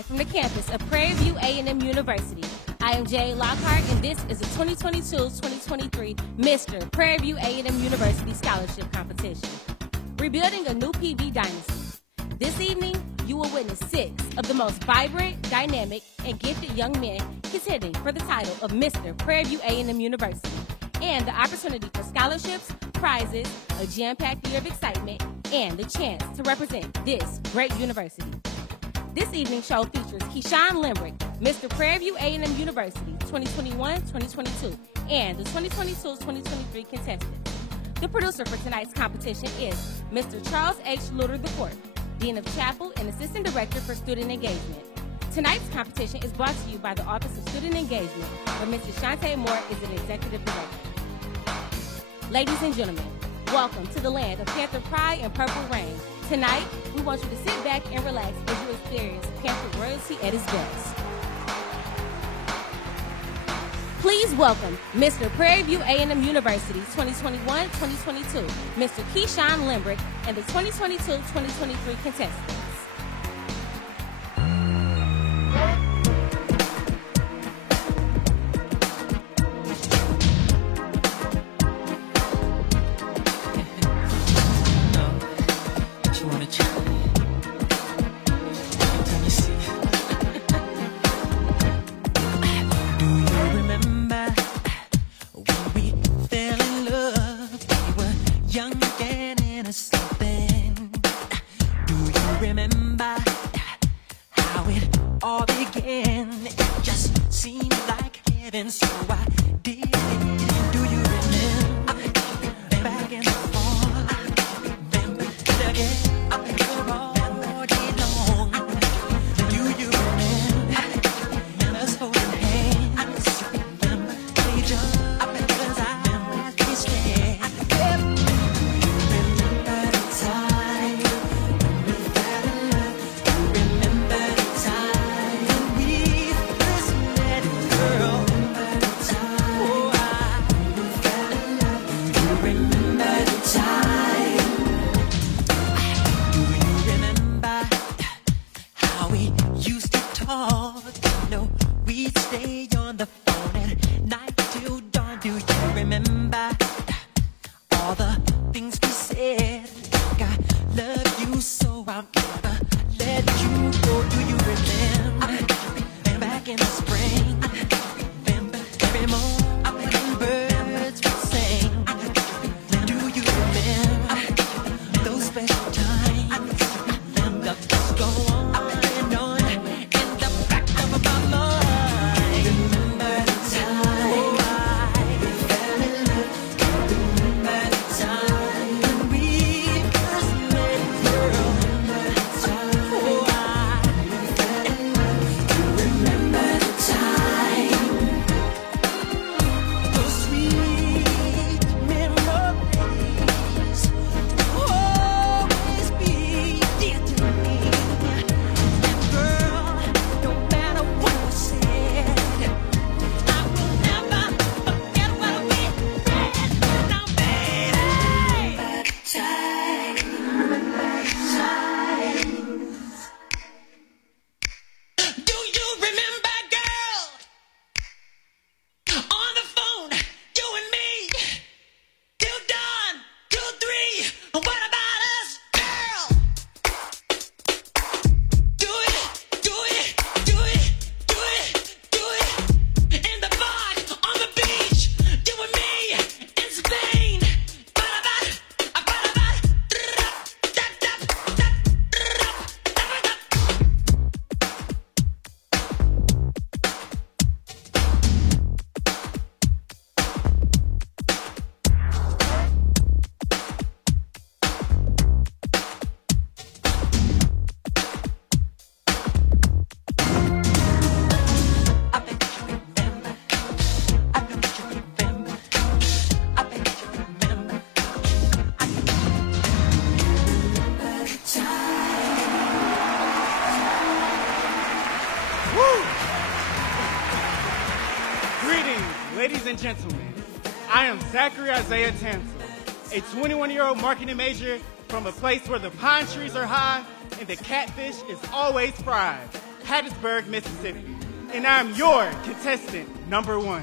Live from the campus of Prairie View A&M University. I am Jay Lockhart, and this is the 2022-2023 Mr. Prairie View A&M University Scholarship Competition. Rebuilding a new PV dynasty. This evening, you will witness 6 of the most vibrant, dynamic, and gifted young men contending for the title of Mr. Prairie View A&M University, and the opportunity for scholarships, prizes, a jam-packed year of excitement, and the chance to represent this great university. This evening's show features Keyshawn Limbrick, Mr. Prairie View A&M University 2021-2022, and the 2022-2023 contestants. The producer for tonight's competition is Mr. Charles H. Luter IV, Dean of Chapel and Assistant Director for Student Engagement. Tonight's competition is brought to you by the Office of Student Engagement, where Mrs. Shantae Moore is an Executive Director. Ladies and gentlemen, welcome to the land of Panther Pride and Purple Rain. Tonight, we want you to sit back and relax as you experience Panther royalty at its best. Please welcome Mr. Prairie View A&M University 2021-2022, Mr. Keyshawn Limbrick, and the 2022-2023 contestants. Ladies and gentlemen, I am Zachary Isaiah Tansel, a 21-year-old marketing major from a place where the pine trees are high and the catfish is always fried. Hattiesburg, Mississippi. And I'm your contestant number 1.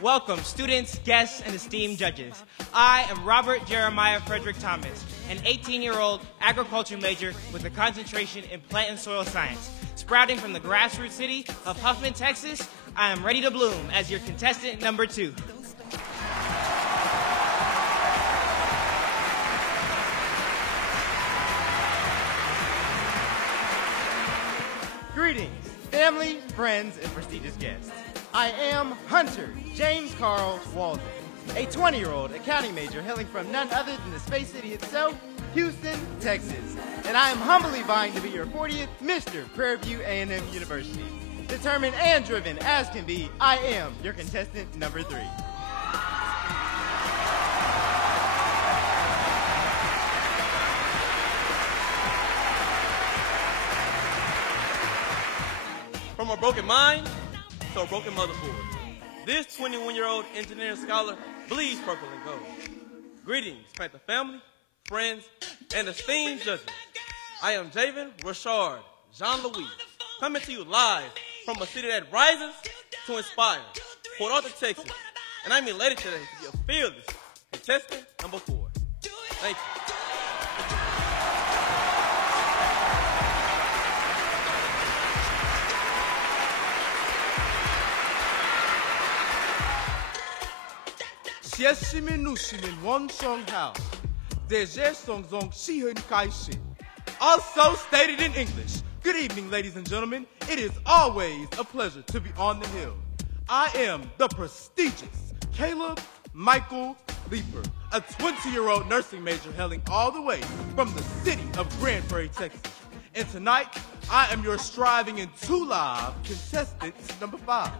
Welcome, students, guests, and esteemed judges. I am Robert Jeremiah Frederick Thomas, an 18-year-old agriculture major with a concentration in plant and soil science. Sprouting from the grassroots city of Huffman, Texas, I am ready to bloom as your contestant number 2. Greetings, family, friends, and prestigious guests. I am Hunter James Carl Walden, a 20-year-old accounting major hailing from none other than the space city itself, Houston, Texas. And I am humbly vying to be your 40th Mr. Prairie View A&M University. Determined and driven as can be, I am your contestant number 3. From a broken mind to a broken motherboard, this 21-year-old engineering scholar bleeds purple and gold. Greetings, Panther family, friends, and esteemed judges. I am Javen Rashard Jean-Louis, coming to you live from a city that rises to inspire, Port Arthur, Texas. And I'm elated today to be a fearless contestant number 4. Thank you. Also stated in English. Good evening, ladies and gentlemen. It is always a pleasure to be on the Hill. I am the prestigious Caleb Michael Leeper, a 20-year-old nursing major hailing all the way from the city of Grand Prairie, Texas. And tonight, I am your striving and 2 live contestant number 5.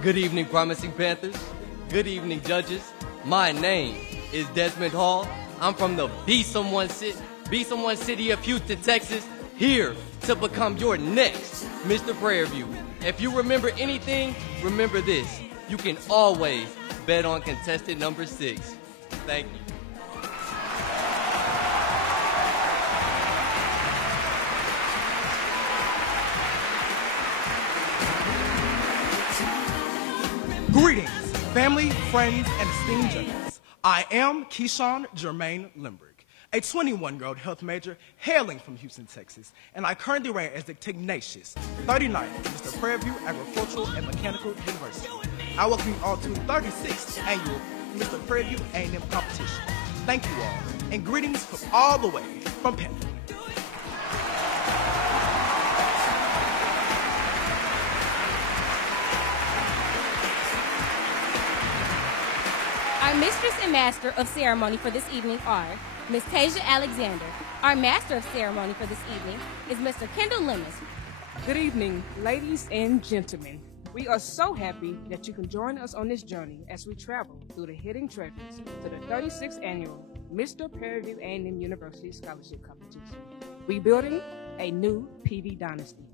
Good evening, Promising Panthers. Good evening, judges. My name is Desmond Hall. I'm from the Be Someone City of Houston, Texas, here to become your next Mr. Prairie View. If you remember anything, remember this. You can always bet on contestant number 6. Thank you. Greetings, family, friends, and esteemed judges. I am Keyshawn Jermaine Limbrick, a 21-year-old health major hailing from Houston, Texas, and I currently reign as the tenacious 39th Mr. Prairie View Agricultural and Mechanical University. I welcome you all to the 36th annual Mr. Prairie View A&M competition. Thank you all, and greetings from all the way from Panther. Our mistress and master of ceremony for this evening are Ms. Tasia Alexander. Our master of ceremony for this evening is Mr. Kendall Lemons. Good evening, ladies and gentlemen. We are so happy that you can join us on this journey as we travel through the hidden treasures to the 36th annual Mr. Prairie View A&M University Scholarship Competition, rebuilding a new PV dynasty.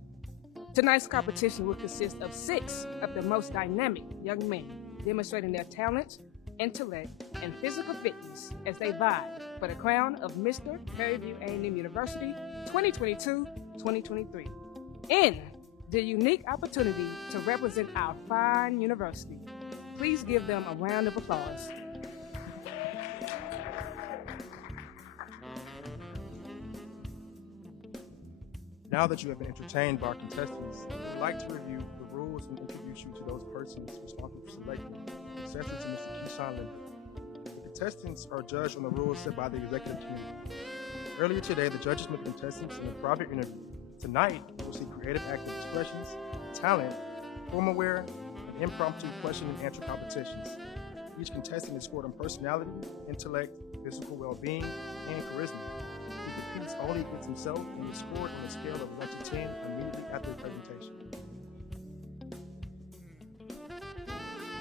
Tonight's competition will consist of 6 of the most dynamic young men demonstrating their talents, intellect, and physical fitness as they vie for the crown of Mr. Prairie View A&M University 2022-2023 in the unique opportunity to represent our fine university. Please give them a round of applause. Now that you have been entertained by our contestants, we would like to review the rules and introduce you to those persons responsible for selecting successor to Mr. Keyshawn Limbrick. The contestants are judged on the rules set by the executive committee. Earlier today, the judges met contestants in a private interview. Tonight, we will see creative active expressions, talent, form-aware, and impromptu question and answer competitions. Each contestant is scored on personality, intellect, physical well-being, and charisma. He repeats all he gets himself and is scored on a scale of 1 to 10 immediately after the presentation.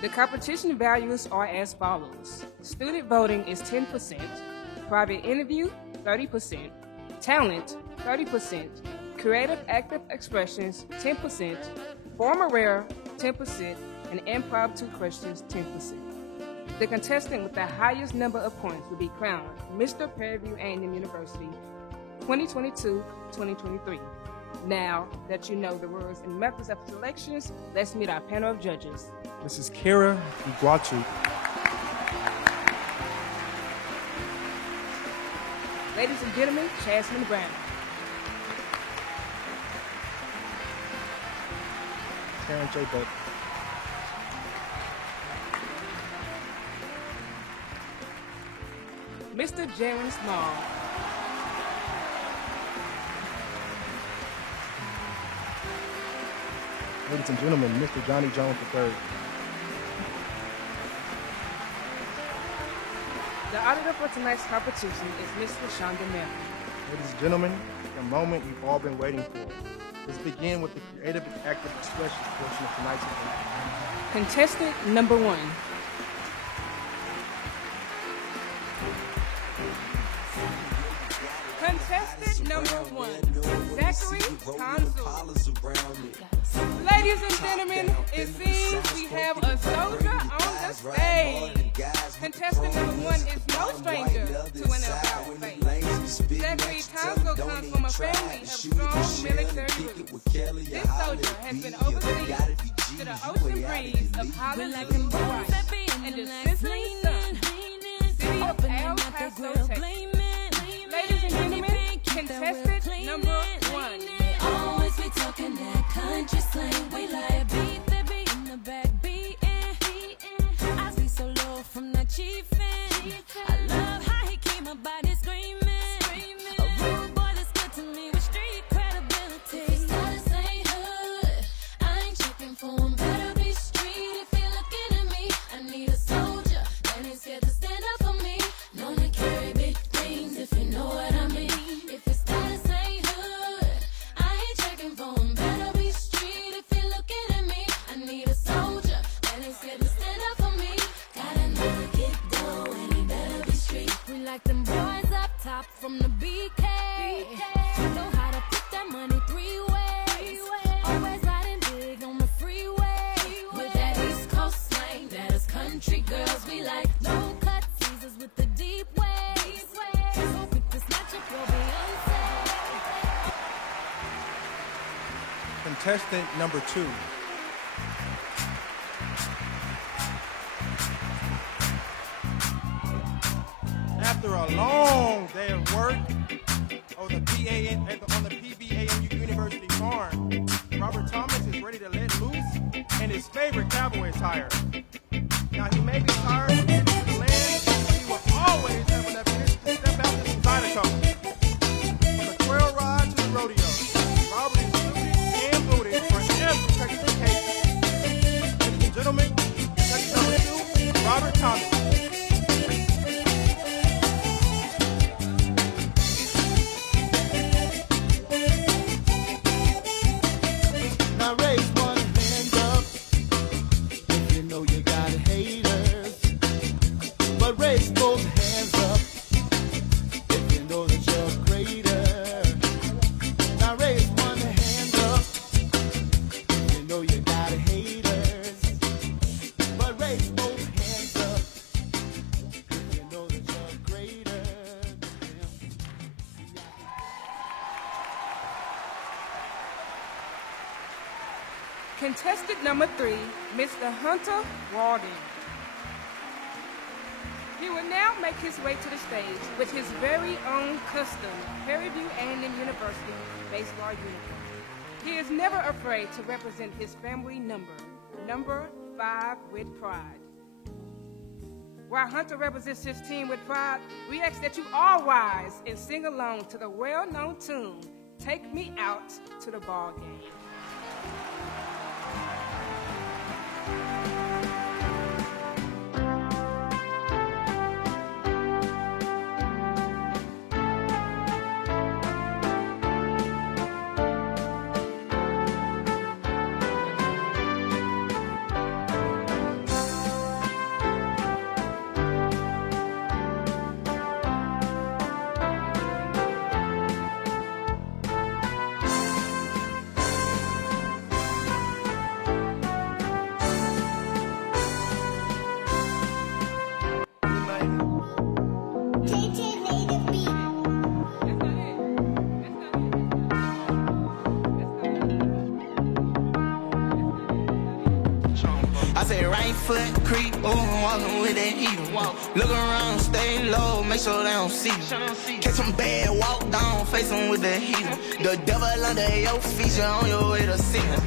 The competition values are as follows. Student voting is 10%, private interview 30%, talent 30%, creative active expressions 10%, formal rare 10%, and impromptu questions 10%. The contestant with the highest number of points will be crowned Mr. Prairie View A&M University 2022-2023. Now that you know the rules and methods of selections, let's meet our panel of judges. Mrs. Kara Iguatu. Ladies and gentlemen, Jasmine Brown. Karen J. Bolt. Mr. Jaren Small. Ladies and gentlemen, Mr. Johnny Jones III. The auditor for tonight's competition is Ms. LaShonda Merrill. Ladies and gentlemen, the moment you've all been waiting for. Let's begin with the creative and active expressions portion of tonight's event. Contestant number 1. Contestant number 1, Zachary Tonsil. Ladies and gentlemen, it seems we have a soldier on the stage. Contestant number 1 is no stranger to an about face. Zachary Tonsil comes from a family of strong military roots. This soldier has been overseas to the ocean breeze of Holland, Hawaii, and the sizzling sun, city of El Paso, Texas. Ladies and gentlemen, contestant number 1. Always be talking that country slang. We like beat the beat in the back beating. I see so low from that chiefin'. I love how he keep my body screaming. A rude boy that's good to me with street credibility. If his status ain't hood, I ain't checking for him. Better be street if you're looking at me. I need a soldier that ain't scared to stand up for me. Known to carry big things if you know what I mean. If his status ain't hood, I ain't checking for him. Better be street if you're looking at me. I need a soldier that ain't scared to stand up for me. Gotta know to get dough and he better be street. We like them boys up top from the BK. Know how to put that money 3 ways. Always riding big on the freeway. With that East Coast slang, that is country girls. We like low cut teasers with the deep waves. So quick to snatch up your Beyonce. Contestant number 2. After a long day of work on the PBAMU University farm, Robert Thomas is ready to let loose in his favorite cowboy attire. Now, he may be tired of getting to the land, but he will always have enough energy to step out in some Zydeco. From the trail ride to the rodeo, Robert is suited and booted for every Texas occasion. Ladies and gentlemen, contestant number 2, Robert Thomas. Now raise one hand up if you know you got haters. But raise both hands up if you know that you're a greater. Now raise one hand up if you know you got haters. But raise both hands up if you know that you're a greater. Contestant number 3, Mr. Hunter Walden. He will now make his way to the stage with his very own custom Prairie View A&M University baseball uniform. He is never afraid to represent his family number 5 with pride. While Hunter represents his team with pride, we ask that you all rise and sing along to the well-known tune, Take Me Out to the Ball Game. right foot creep, ooh, walking with that heater. Look around, stay low, make sure they don't see you. Catch them bad, walk down, face them with the heater. The devil under your feet, you're on your way to see him.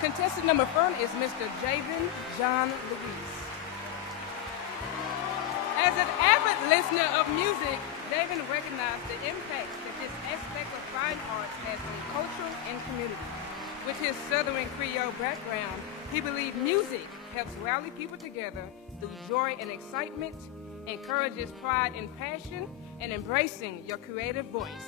Contestant number 4 is Mr. Javen John Luis. As an avid listener of music, Javen recognized the impact that this aspect of fine arts has on culture and community. With his Southern Creole background, he believed music helps rally people together through joy and excitement, encourages pride and passion, and embracing your creative voice.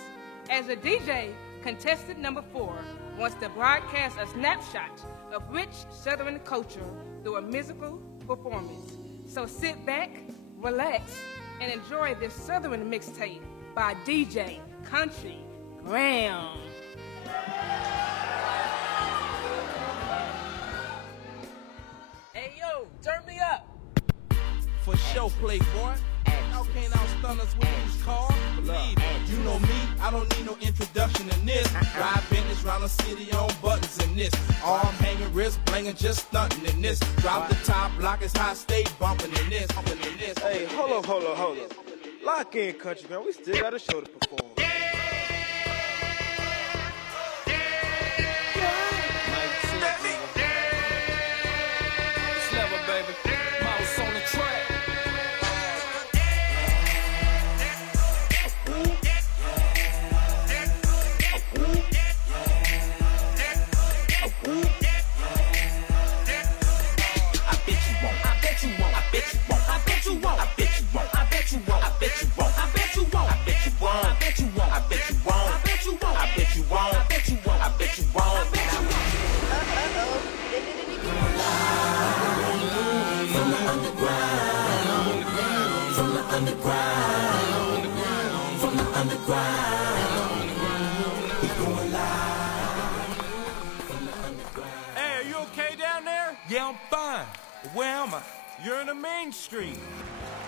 As a DJ, contestant number 4 wants to broadcast a snapshot of rich Southern culture through a musical performance. So sit back, relax, and enjoy this Southern mixtape by DJ Country Graham. Hey yo, turn me up. For show, playboy. How can't outstun us with these cars? Believe you know me, I don't need no introduction in this. Drive business round the city on buttons in this. Arm hanging, wrist blinging, just stunting in this. Drop the top, block is high, stay bumping in this. Hey, hold up. Lock in, country girl. We still got a show to perform. Hey, are you okay down there? Yeah, I'm fine. But where am I? You're in the main street.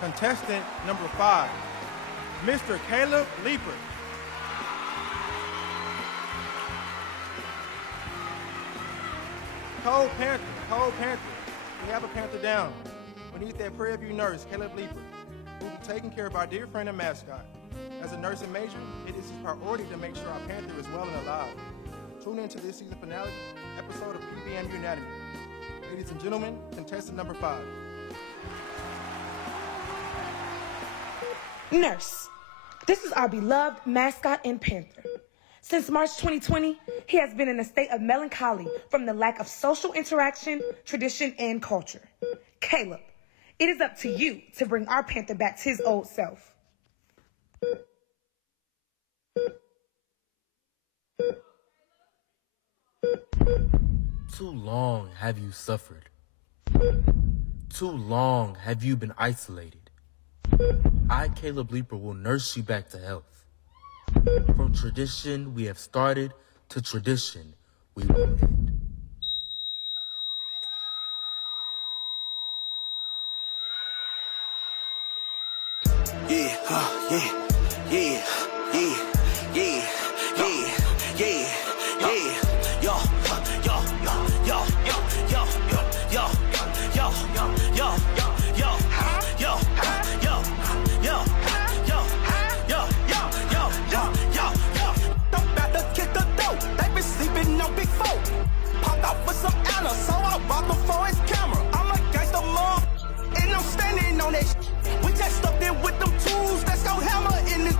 Contestant number 5, Mr. Caleb Leeper. Cold Panther. We have a Panther down. We need that Prairie View nurse, Caleb Leeper, who will be taking care of our dear friend and mascot. As a nursing major, it is his priority to make sure our Panther is well and alive. Tune in to this season finale episode of PBMU Anatomy. Ladies and gentlemen, contestant number 5. Nurse. This is our beloved mascot and Panther. Since March 2020, he has been in a state of melancholy from the lack of social interaction, tradition, and culture. Caleb, it is up to you to bring our Panther back to his old self. Too long have you suffered. Too long have you been isolated. I, Caleb Leeper, will nurse you back to health. From tradition we have started to tradition we will end. So I walk before his camera. I'm a gangsta mom, and I'm standing on that. We just stuck in with them tools. Let's go hammer in this.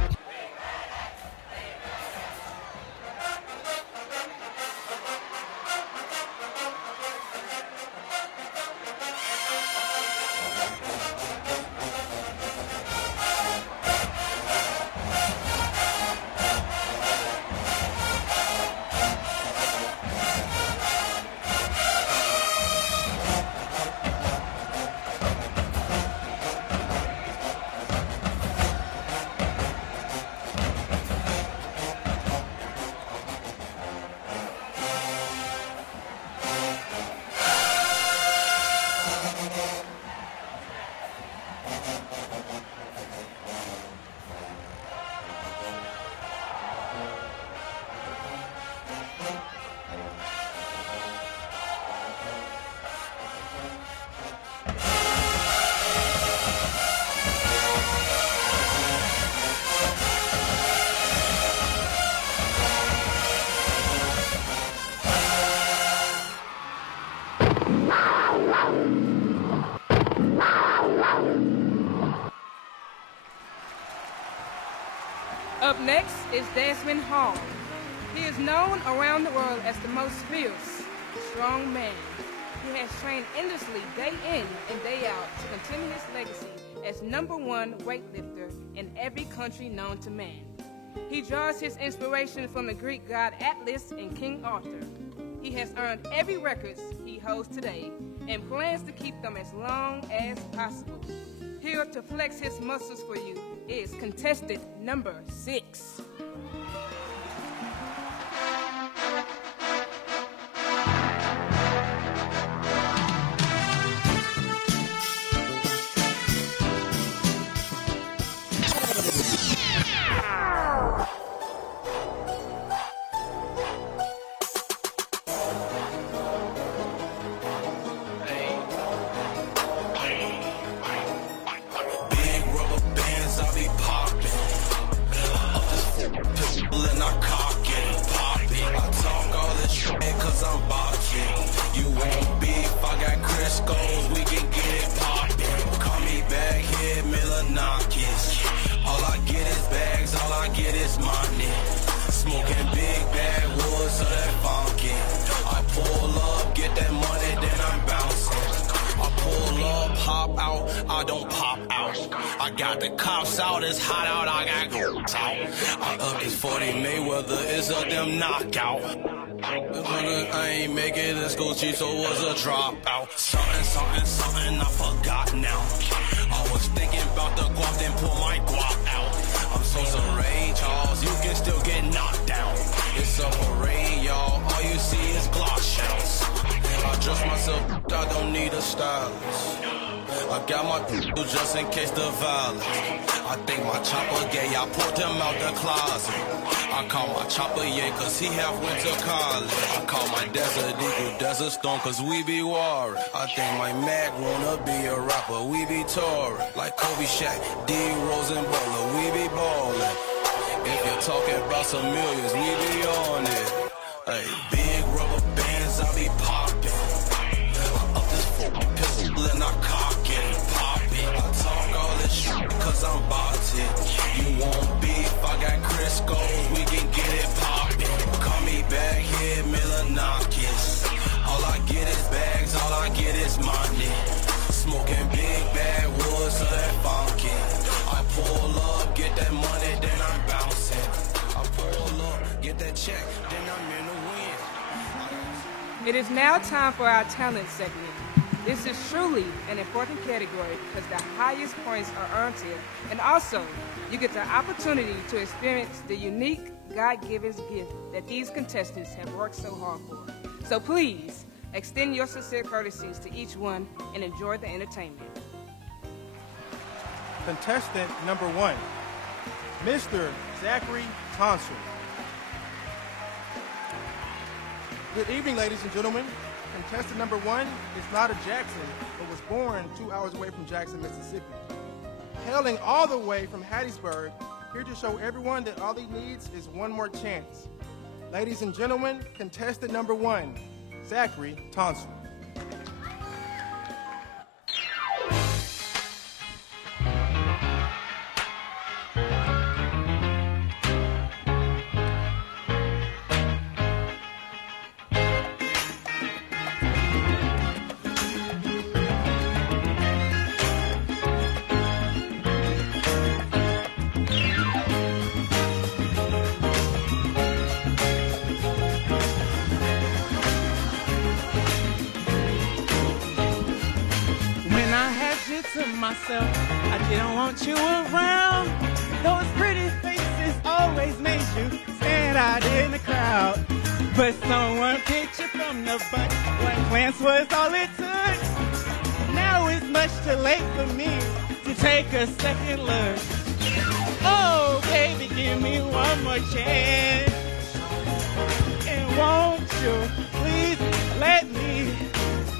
Up next is Desmond Hall. He is known around the world as the most fierce, strong man. He has trained endlessly day in and day out to continue his legacy as #1 weightlifter in every country known to man. He draws his inspiration from the Greek god Atlas and King Arthur. He has earned every record he holds today and plans to keep them as long as possible. Here to flex his muscles for you is contestant number 6. So was a dropout. Something I forgot now. I was thinking about the guap, then pull my guap out. I'm so serene, Charles, you can still get knocked down. It's a parade, y'all, all you see is Glock shouts. I dress myself, I don't need a stylist. I got my just in case the violence. I think my chopper gay, I pulled him out the closet. I call my chopper yeah, cause he half went to college. I call my desert eagle, desert storm, cause we be warring. I think my Mac wanna be a rapper, we be touring. Like Kobe Shaq, D Rose and Butler, we be ballin'. If you're talking about some millions, we be on it. Hey, big rubber bands, I be poppin'. Up this pistol and I cock it and pop it. I talk all this shit cause I'm boxing. You want beef, I got Crisco, we can get it poppin'. Call me back here, Milanakis. All I get is bags, all I get is money. Smoking big bad wood, so that funky. I pull up, get that money, then I'm bouncing. I pull up, get that check, then I'm in the wind. It is now time for our talent segment. This is truly an important category because the highest points are earned here. And also, you get the opportunity to experience the unique God-given gift that these contestants have worked so hard for. So please, extend your sincere courtesies to each one and enjoy the entertainment. Contestant number 1, Mr. Zachary Tonsil. Good evening, ladies and gentlemen. Contestant number 1 is not a Jackson, but was born 2 hours away from Jackson, Mississippi. Hailing all the way from Hattiesburg, here to show everyone that all he needs is one more chance. Ladies and gentlemen, contestant number 1, Zachary Tonsil. To myself, I didn't want you around. Those pretty faces always made you stand out in the crowd. But someone picked you from the bunch. One glance was all it took. Now it's much too late for me to take a second look. Oh, baby, give me one more chance. And won't you please let me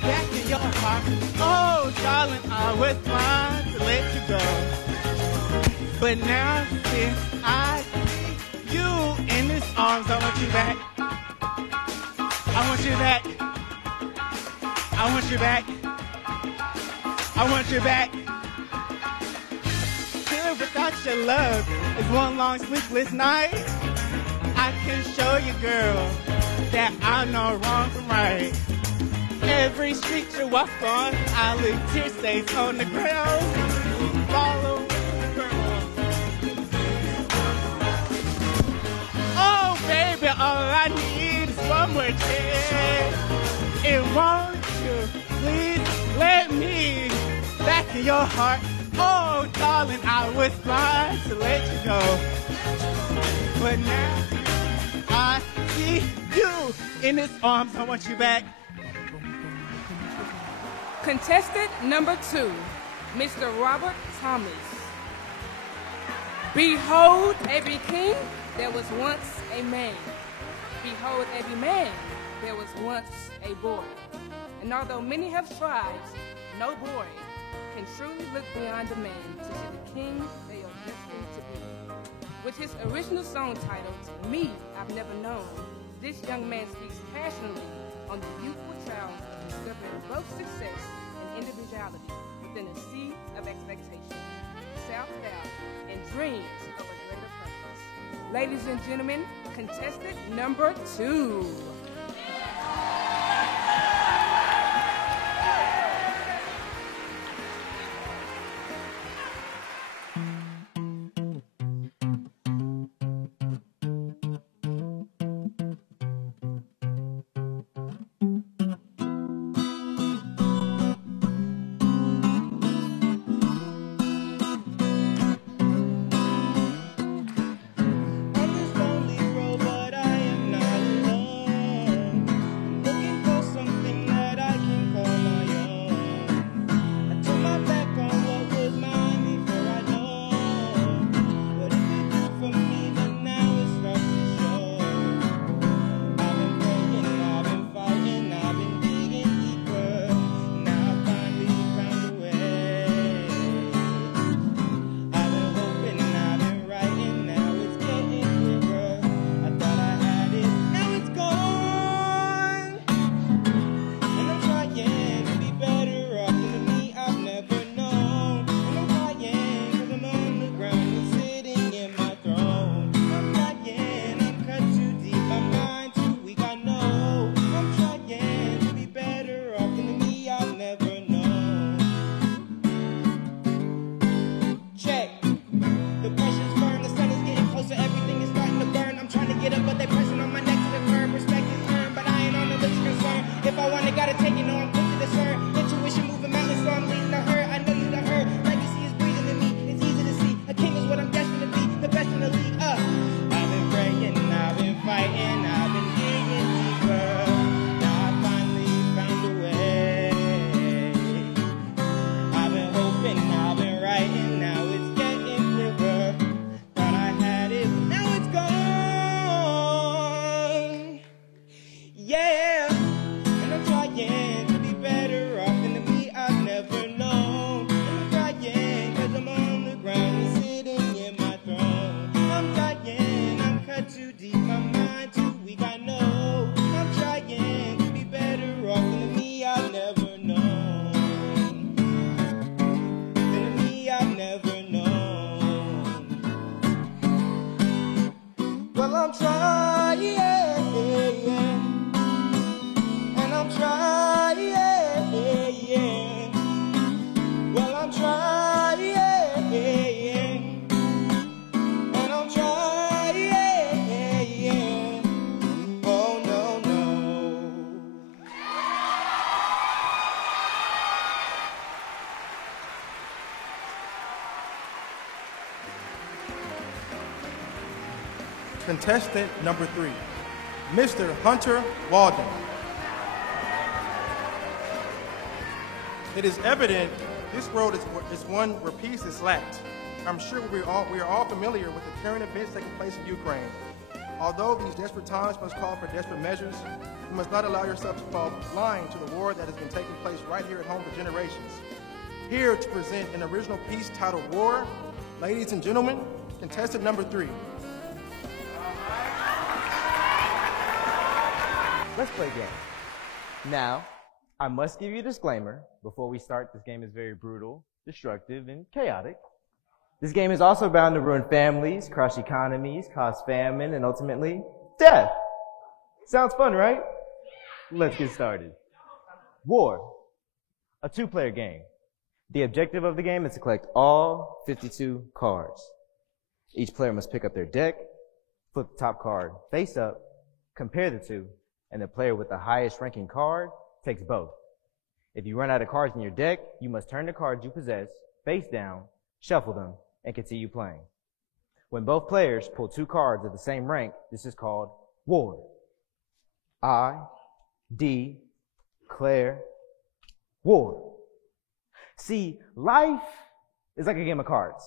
back in your heart? Oh, darling, I was fine to let you go. But now since I see you in his arms, I want you back. I want you back. I want you back. I want you back. Silver without your love is one long sleepless night. I can show you, girl, that I know wrong from right. Every street you walk on, I leave tear stains on the ground. Follow the girl. Oh, baby, all I need is one more chance. And won't you please let me back in your heart? Oh, darling, I was blind to let you go. But now I see you in his arms. I want you back. Contestant number 2, Mr. Robert Thomas. Behold, every king, there was once a man. Behold, every man, there was once a boy. And although many have strived, no boy can truly look beyond the man to see the king they are destined to be. With his original song titled, Me, I've Never Known, this young man speaks passionately on the youthful child discovering both success and individuality within a sea of expectation, self-doubt, and dreams of a greater purpose. Ladies and gentlemen, contestant number 2. Contestant number 3, Mr. Hunter Walden. It is evident this road is one where peace is lacked. I'm sure we are all familiar with the current events taking place in Ukraine. Although these desperate times must call for desperate measures, you must not allow yourself to fall blind to the war that has been taking place right here at home for generations. Here to present an original piece titled War, ladies and gentlemen, contestant number 3. Let's play a game. Now, I must give you a disclaimer before we start. This game is very brutal, destructive, and chaotic. This game is also bound to ruin families, crush economies, cause famine, and ultimately, death. Sounds fun, right? Let's get started. War, a two-player game. The objective of the game is to collect all 52 cards. Each player must pick up their deck, flip the top card face up, compare the two, and the player with the highest ranking card takes both. If you run out of cards in your deck, you must turn the cards you possess face down, shuffle them, and continue playing. When both players pull two cards of the same rank, this is called war. I declare war. See, life is like a game of cards.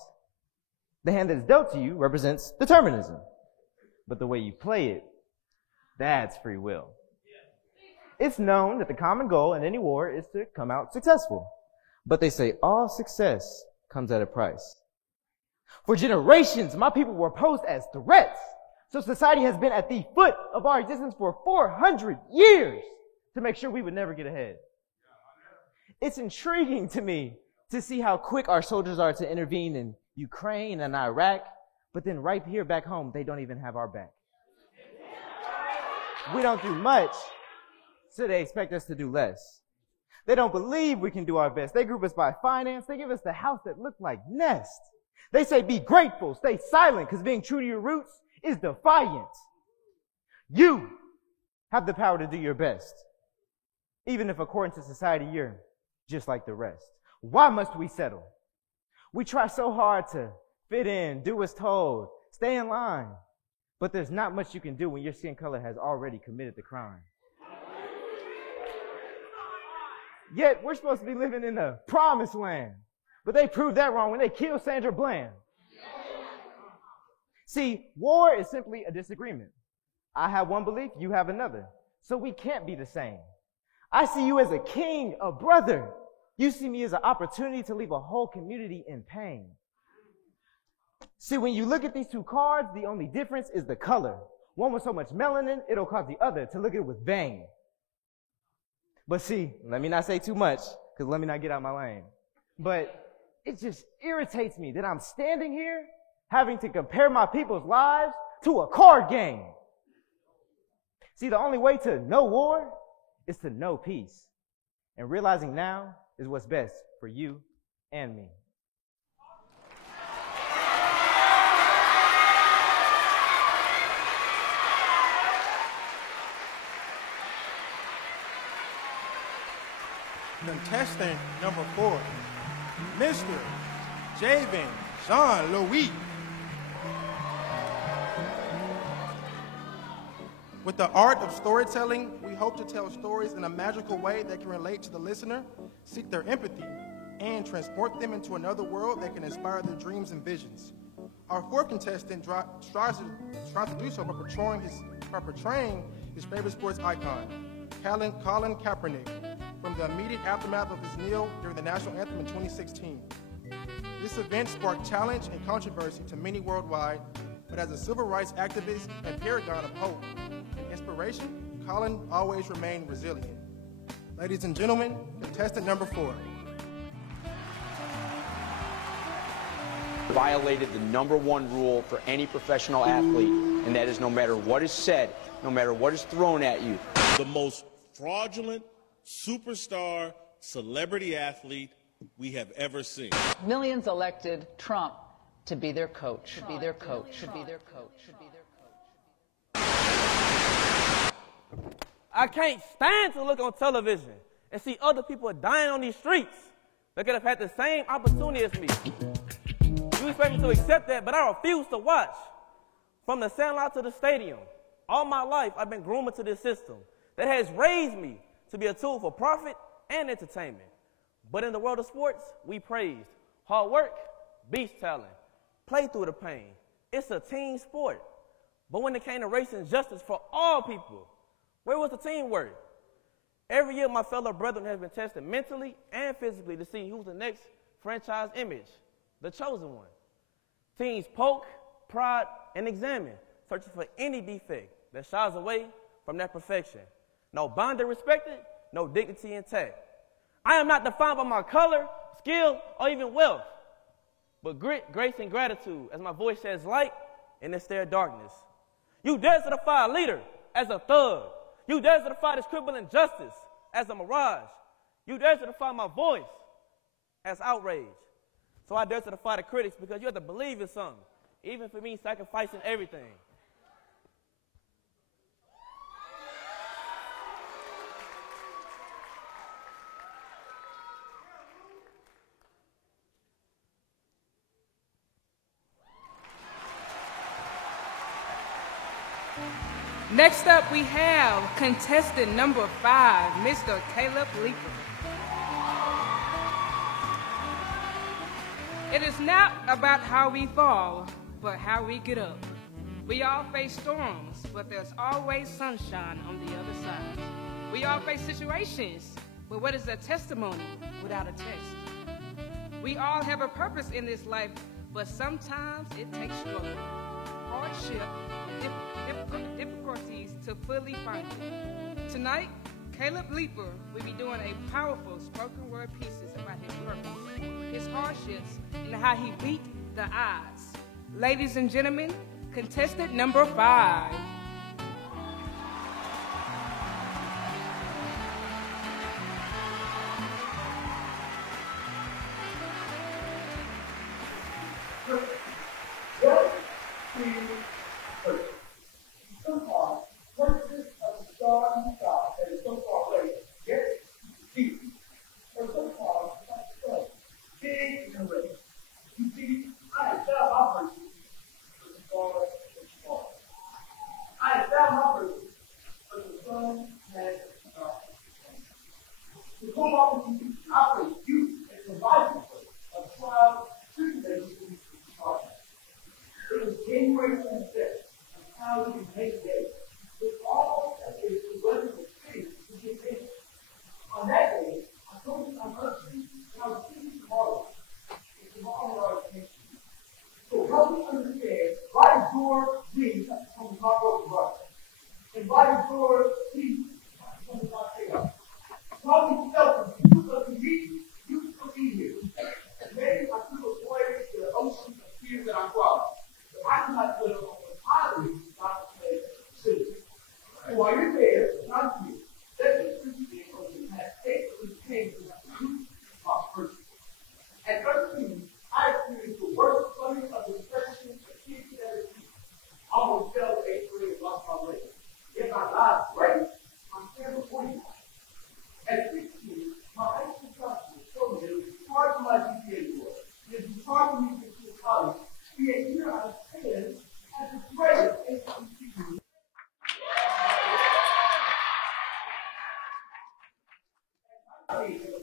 The hand that is dealt to you represents determinism. But the way you play it, that's free will. It's known that the common goal in any war is to come out successful. But they say all success comes at a price. For generations, my people were posed as threats. So society has been at the foot of our existence for 400 years to make sure we would never get ahead. It's intriguing to me to see how quick our soldiers are to intervene in Ukraine and Iraq, but then right here back home, they don't even have our back. We don't do much, so they expect us to do less. They don't believe we can do our best. They group us by finance. They give us the house that looked like Nest. They say be grateful, stay silent, because being true to your roots is defiant. You have the power to do your best, even if according to society you're just like the rest. Why must we settle? We try so hard to fit in, do what's told, stay in line, but there's not much you can do when your skin color has already committed the crime. Yet we're supposed to be living in the promised land, but they proved that wrong when they killed Sandra Bland. See, war is simply a disagreement. I have one belief, you have another, so we can't be the same. I see you as a king, a brother. You see me as an opportunity to leave a whole community in pain. See, when you look at these two cards, the only difference is the color. One with so much melanin, it'll cause the other to look at it with vein. But see, let me not say too much, because let me not get out my lane. But it just irritates me that I'm standing here having to compare my people's lives to a card game. See, the only way to know war is to know peace. And realizing now is what's best for you and me. Contestant number 4, Mr. Javen Jean-Louis. With the art of storytelling, we hope to tell stories in a magical way that can relate to the listener, seek their empathy, and transport them into another world that can inspire their dreams and visions. Our fourth contestant tries to do so by portraying his favorite sports icon, Colin Kaepernick, from the immediate aftermath of his kneel during the national anthem in 2016. This event sparked challenge and controversy to many worldwide, but as a civil rights activist and paragon of hope and inspiration, Colin always remained resilient. Ladies and gentlemen, contestant number 4. Violated the #1 rule for any professional athlete, and that is no matter what is said, no matter what is thrown at you. The most fraudulent superstar celebrity athlete we have ever seen. Millions elected Trump to be their coach, I can't stand to look on television and see other people dying on these streets that could have had the same opportunity as me. You expect me to accept that, but I refuse to watch. From the Sandlot to the stadium, all my life I've been groomed into this system that has raised me to be a tool for profit and entertainment. But in the world of sports, we praise hard work, beast talent, play through the pain. It's a team sport. But when it came to racing justice for all people, where was the teamwork? Every year, my fellow brethren has been tested mentally and physically to see who's the next franchise image, the chosen one. Teams poke, prod, and examine, searching for any defect that shies away from that perfection. No bond respected, no dignity intact. I am not defined by my color, skill, or even wealth. but grit, grace, and gratitude as my voice sheds light in this stare darkness. You dare to defy a leader as a thug. You dare to defy this criminal injustice as a mirage. You dare to defy my voice as outrage. So I dare to defy the critics because you have to believe in something, even for me sacrificing everything. Next up, we have contestant number 5, Mr. Caleb Leeper. It is not about how we fall, but how we get up. We all face storms, but there's always sunshine on the other side. We all face situations, but what is a testimony without a test? We all have a purpose in this life, but sometimes it takes struggle, hardship, difficulties to fully find it. Tonight, Caleb Leeper will be doing a powerful spoken word pieces about his purpose, his hardships, and how he beat the odds. Ladies and gentlemen, contestant number 5.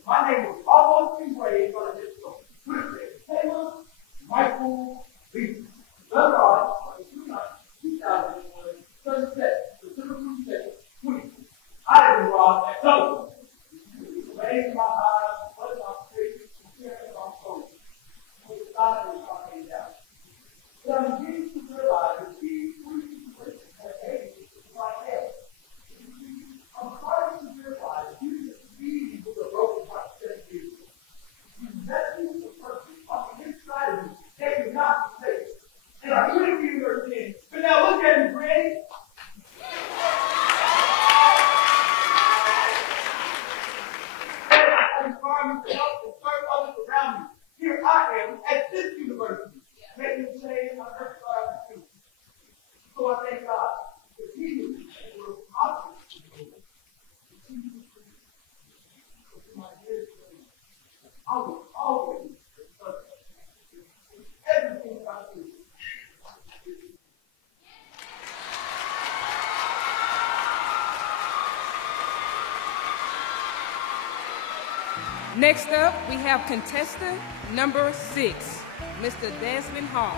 My name was almost engraved on a disco. Taylor Michael Lee. Letter on 2001, 37, December 22nd, 20. I have been robbed at Sullivan. Raising my eyes, blood my face, and tearing my soul. With the side of the car came down. But I'm beginning to realize that these three situations have made me my head. I'm starting to realize that you just leave with a broken heart that you. You met me with a person on the inside of you that you're not safe. And I couldn't give you your sin. But now look at me, Granny. I'm trying to help and serve others around me. Here I am at this university, making change my first class too. So I thank God that He will obviously my dear friend, I will always trust everything about you. Next up, we have contestant number 6, Mr. Desmond Hall.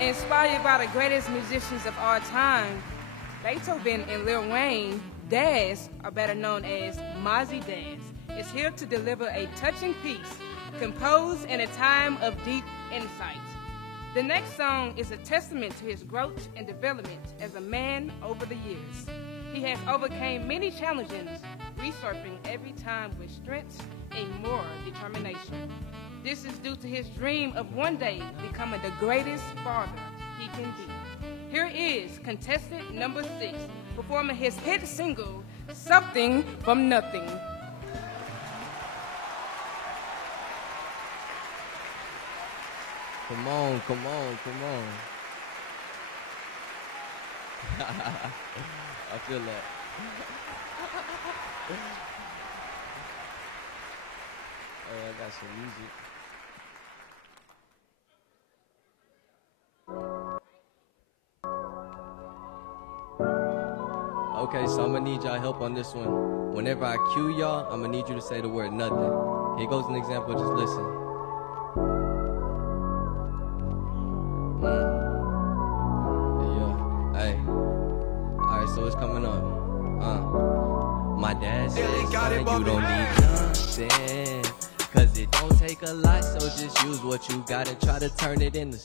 Inspired by the greatest musicians of all time, Beethoven and Lil Wayne, Daz, or better known as Mozzie Daz, is here to deliver a touching piece composed in a time of deep insight. The next song is a testament to his growth and development as a man over the years. He has overcome many challenges, resurfacing every time with strength and more determination. This is due to his dream of one day becoming the greatest father he can be. Here is contestant number 6, performing his hit single, Something from Nothing. Come on, come on, come on. I feel that. Oh, I got some music. Okay, so I'm gonna need y'all help on this one. Whenever I cue y'all, I'm gonna need you to say the word nothing. Here goes an example, just listen. Yeah, hey. Alright, so it's coming up. My dad said, son, you don't need nothing, cause it don't take a lot, so just use what you got and try to turn it into...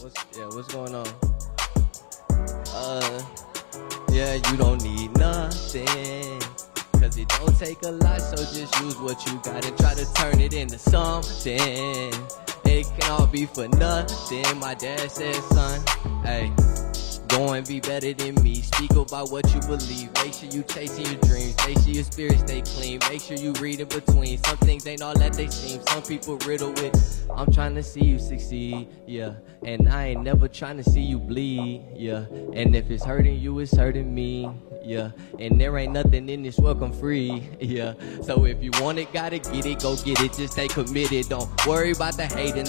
What's going on? Yeah, you don't need nothing, cause it don't take a lot, so just use what you got and try to turn it into something. It can all be for nothing. My dad said, son, hey, go and be better than me. Speak about what you believe. Make sure you chasing your dreams. Make sure your spirit stay clean. Make sure you read in between. Some things ain't all that they seem. Some people riddle with, I'm trying to see you succeed, yeah. And I ain't never trying to see you bleed, yeah. And if it's hurting you, it's hurting me, yeah. And there ain't nothing in this world come free, yeah. So if you want it, gotta get it, go get it. Just stay committed. Don't worry about the hating,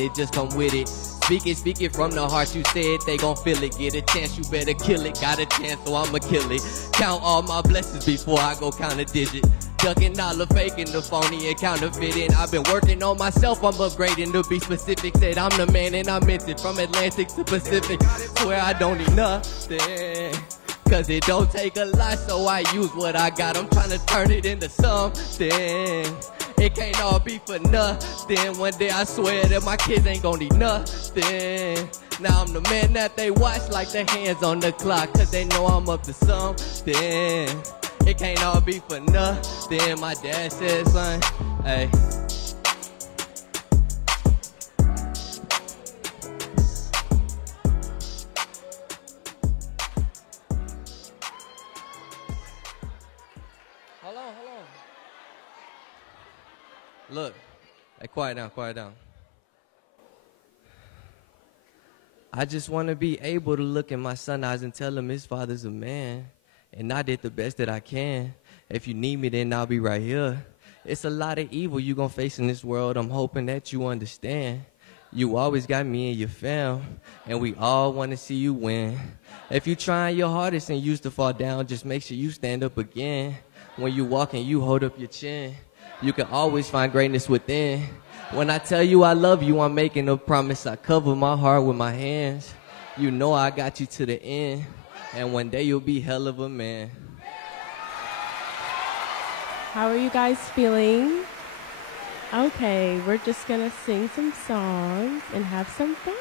it just come with it. Speak it from the heart. You said they gon' feel it. Get a chance, you better kill it. Got a chance, so I'ma kill it. Count all my blessings before I go count a digit. Ducking all the faking, the phony and counterfeiting. I've been working on myself, I'm upgrading to be specific. Said I'm the man and I meant it, from Atlantic to Pacific. Swear I don't need nothing, cause it don't take a lot, so I use what I got. I'm trying to turn it into something. It can't all be for nothing. One day I swear that my kids ain't gonna need nothing. Now I'm the man that they watch like their hands on the clock, cause they know I'm up to something. It can't all be for nothing. My dad said, son, hey. Hold on. Look, hey, quiet down. I just want to be able to look in my son's eyes and tell him his father's a man. And I did the best that I can. If you need me, then I'll be right here. It's a lot of evil you gon' face in this world. I'm hoping that you understand. You always got me and your fam, and we all want to see you win. If you trying your hardest and used to fall down, just make sure you stand up again. When you walk and you hold up your chin, you can always find greatness within. When I tell you I love you, I'm making a promise. I cover my heart with my hands. You know I got you to the end. And one day you'll be hell of a man. How are you guys feeling? Okay, we're just gonna sing some songs and have some fun.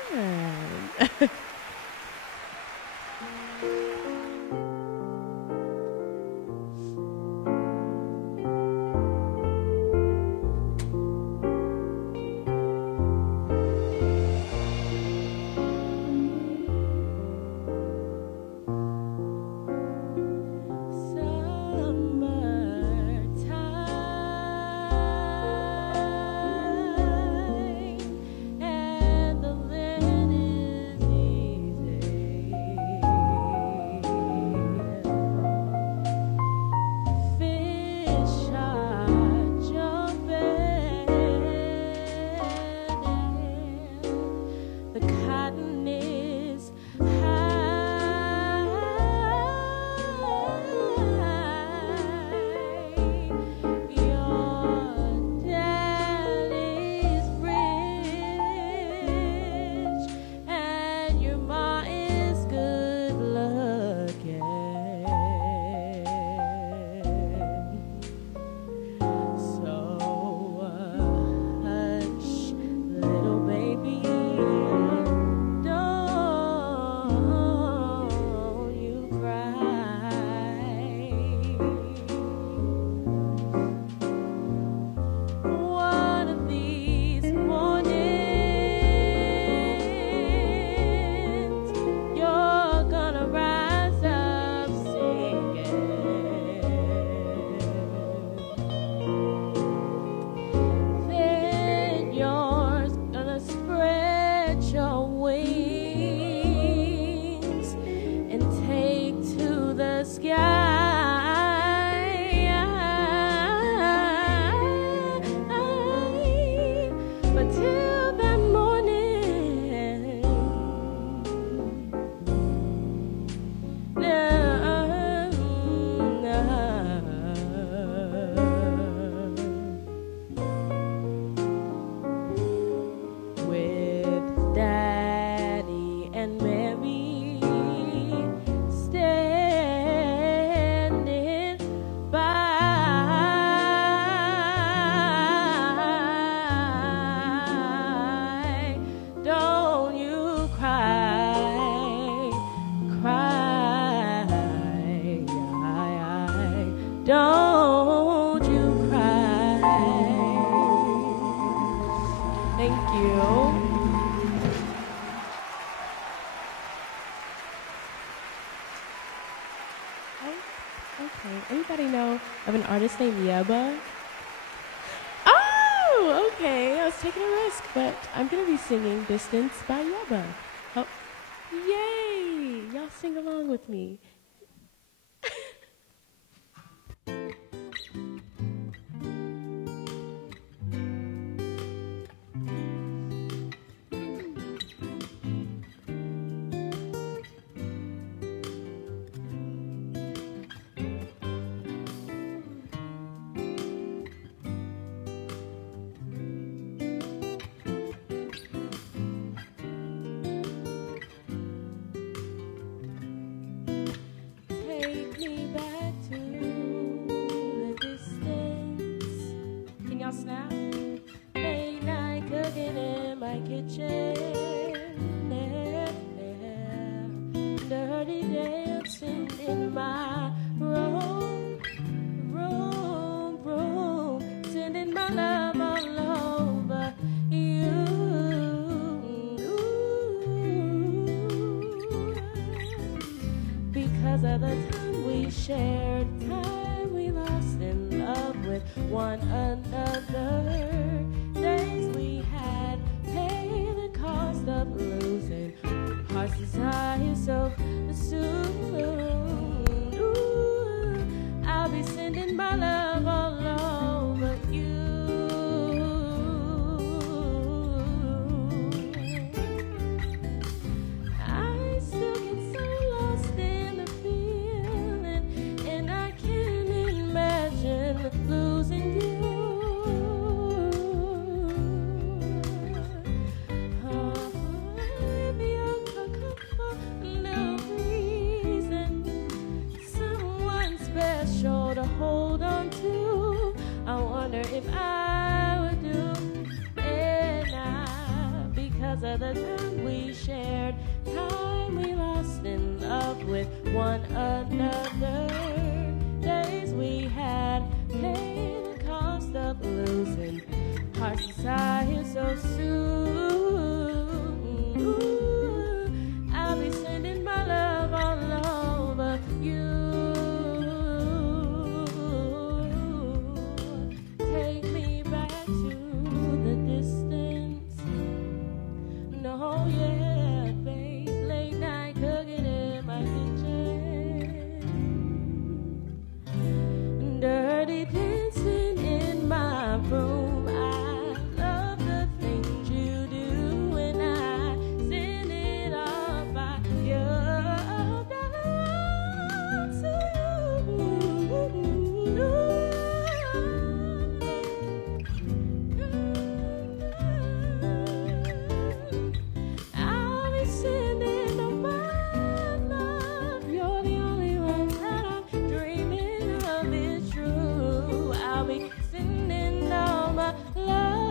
And the land is Thank you. Okay, anybody know of an artist named Yebba? Oh, okay, I was taking a risk, but I'm gonna be singing Distance by Yebba. Oh, yay! Y'all sing along with me. Take me back to the distance. Can y'all snap? Late night cooking in my kitchen. Dirty dancing in my room. Sending my love all over you. Because of the time we shared, time we lost in love with one another. Days we had, pay the cost of losing. Heart's desire so soon. Ooh, I'll be sending my love all over you. I still get so lost in the feeling, and I can't imagine losing you. Oh, if you could come for no reason, someone special to hold on to, I wonder if I would do it now. Because of the time we shared, time we lost in love with one another. Days we had, paid the cost of losing. Heart's desire so soon. Ooh, I'll be sending my love all over you. Take me back to the distance. No, yeah, babe. Late night cooking in my kitchen. Dirty dancing in my room. I love the things you do, and I send it all by your down I'll be sending all my love. You're the only one that I'm dreaming of. It's true. I'll be sending all my love.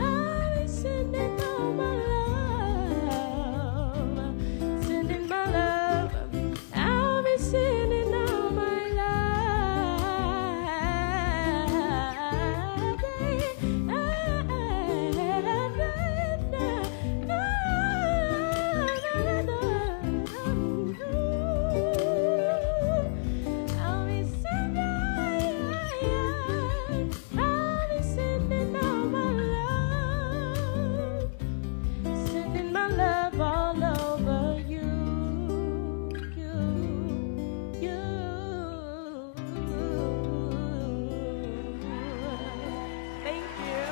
I'll be sending all my love. Sending my love. I'll be sending all my I'll be sending all my love. Sending my love all over you. Thank you.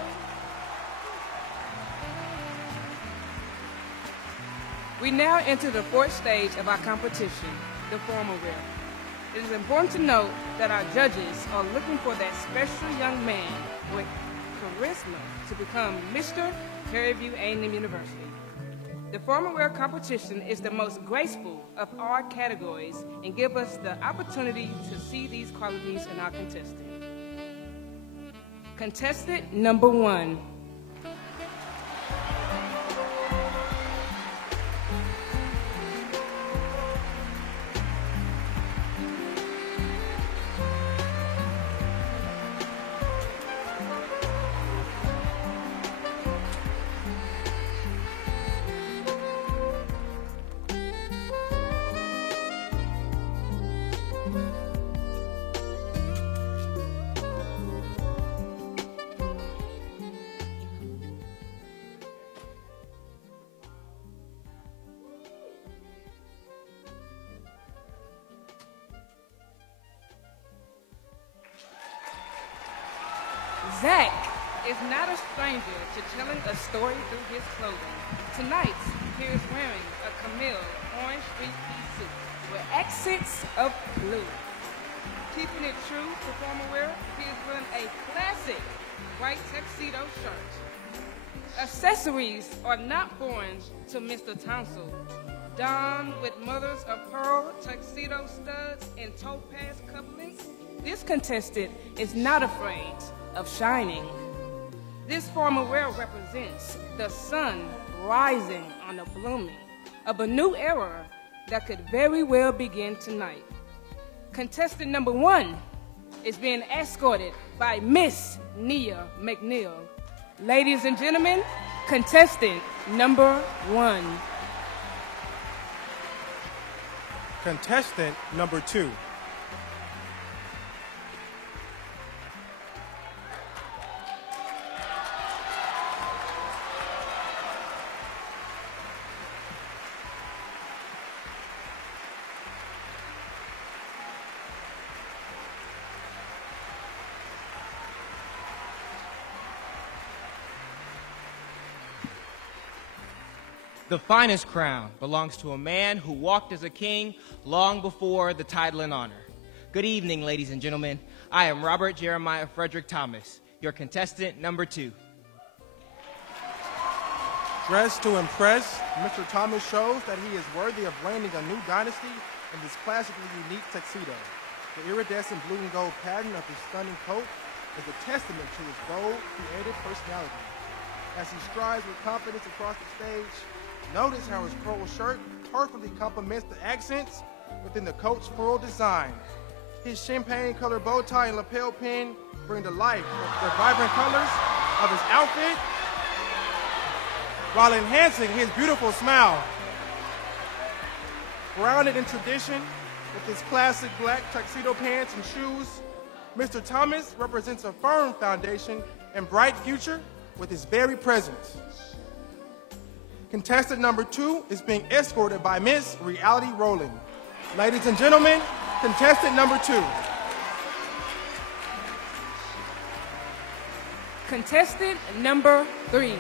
We now enter the fourth stage of our competition, the formal wear. It is important to note that our judges are looking for that special young man with charisma to become Mr. Prairie View A&M University. The formal wear competition is the most graceful of our categories and give us the opportunity to see these qualities in our contestant. Contestant number 1. Zach is not a stranger to telling a story through his clothing. Tonight, he is wearing a Camille orange three-piece suit with accents of blue. Keeping it true to formal wear, he is wearing a classic white tuxedo shirt. Accessories are not foreign to Mr. Tonsel. Donned with mothers of pearl tuxedo studs and topaz couplings, this contestant is not afraid of shining. This formal wear represents the sun rising on the blooming of a new era that could very well begin tonight. Contestant number 1 is being escorted by Miss Nia McNeil. Ladies and gentlemen, contestant number 1. Contestant number 2. The finest crown belongs to a man who walked as a king long before the title and honor. Good evening, ladies and gentlemen. I am Robert Jeremiah Frederick Thomas, your contestant number 2. Dressed to impress, Mr. Thomas shows that he is worthy of reigning a new dynasty in this classically unique tuxedo. The iridescent blue and gold pattern of his stunning coat is a testament to his bold, creative personality. As he strides with confidence across the stage, notice how his pearl shirt perfectly complements the accents within the coat's floral design. His champagne-colored bow tie and lapel pin bring to life the vibrant colors of his outfit while enhancing his beautiful smile. Grounded in tradition with his classic black tuxedo pants and shoes, Mr. Thomas represents a firm foundation and bright future with his very presence. Contestant number 2 is being escorted by Miss Reality Rowland. Ladies and gentlemen, contestant number 2. Contestant number 3.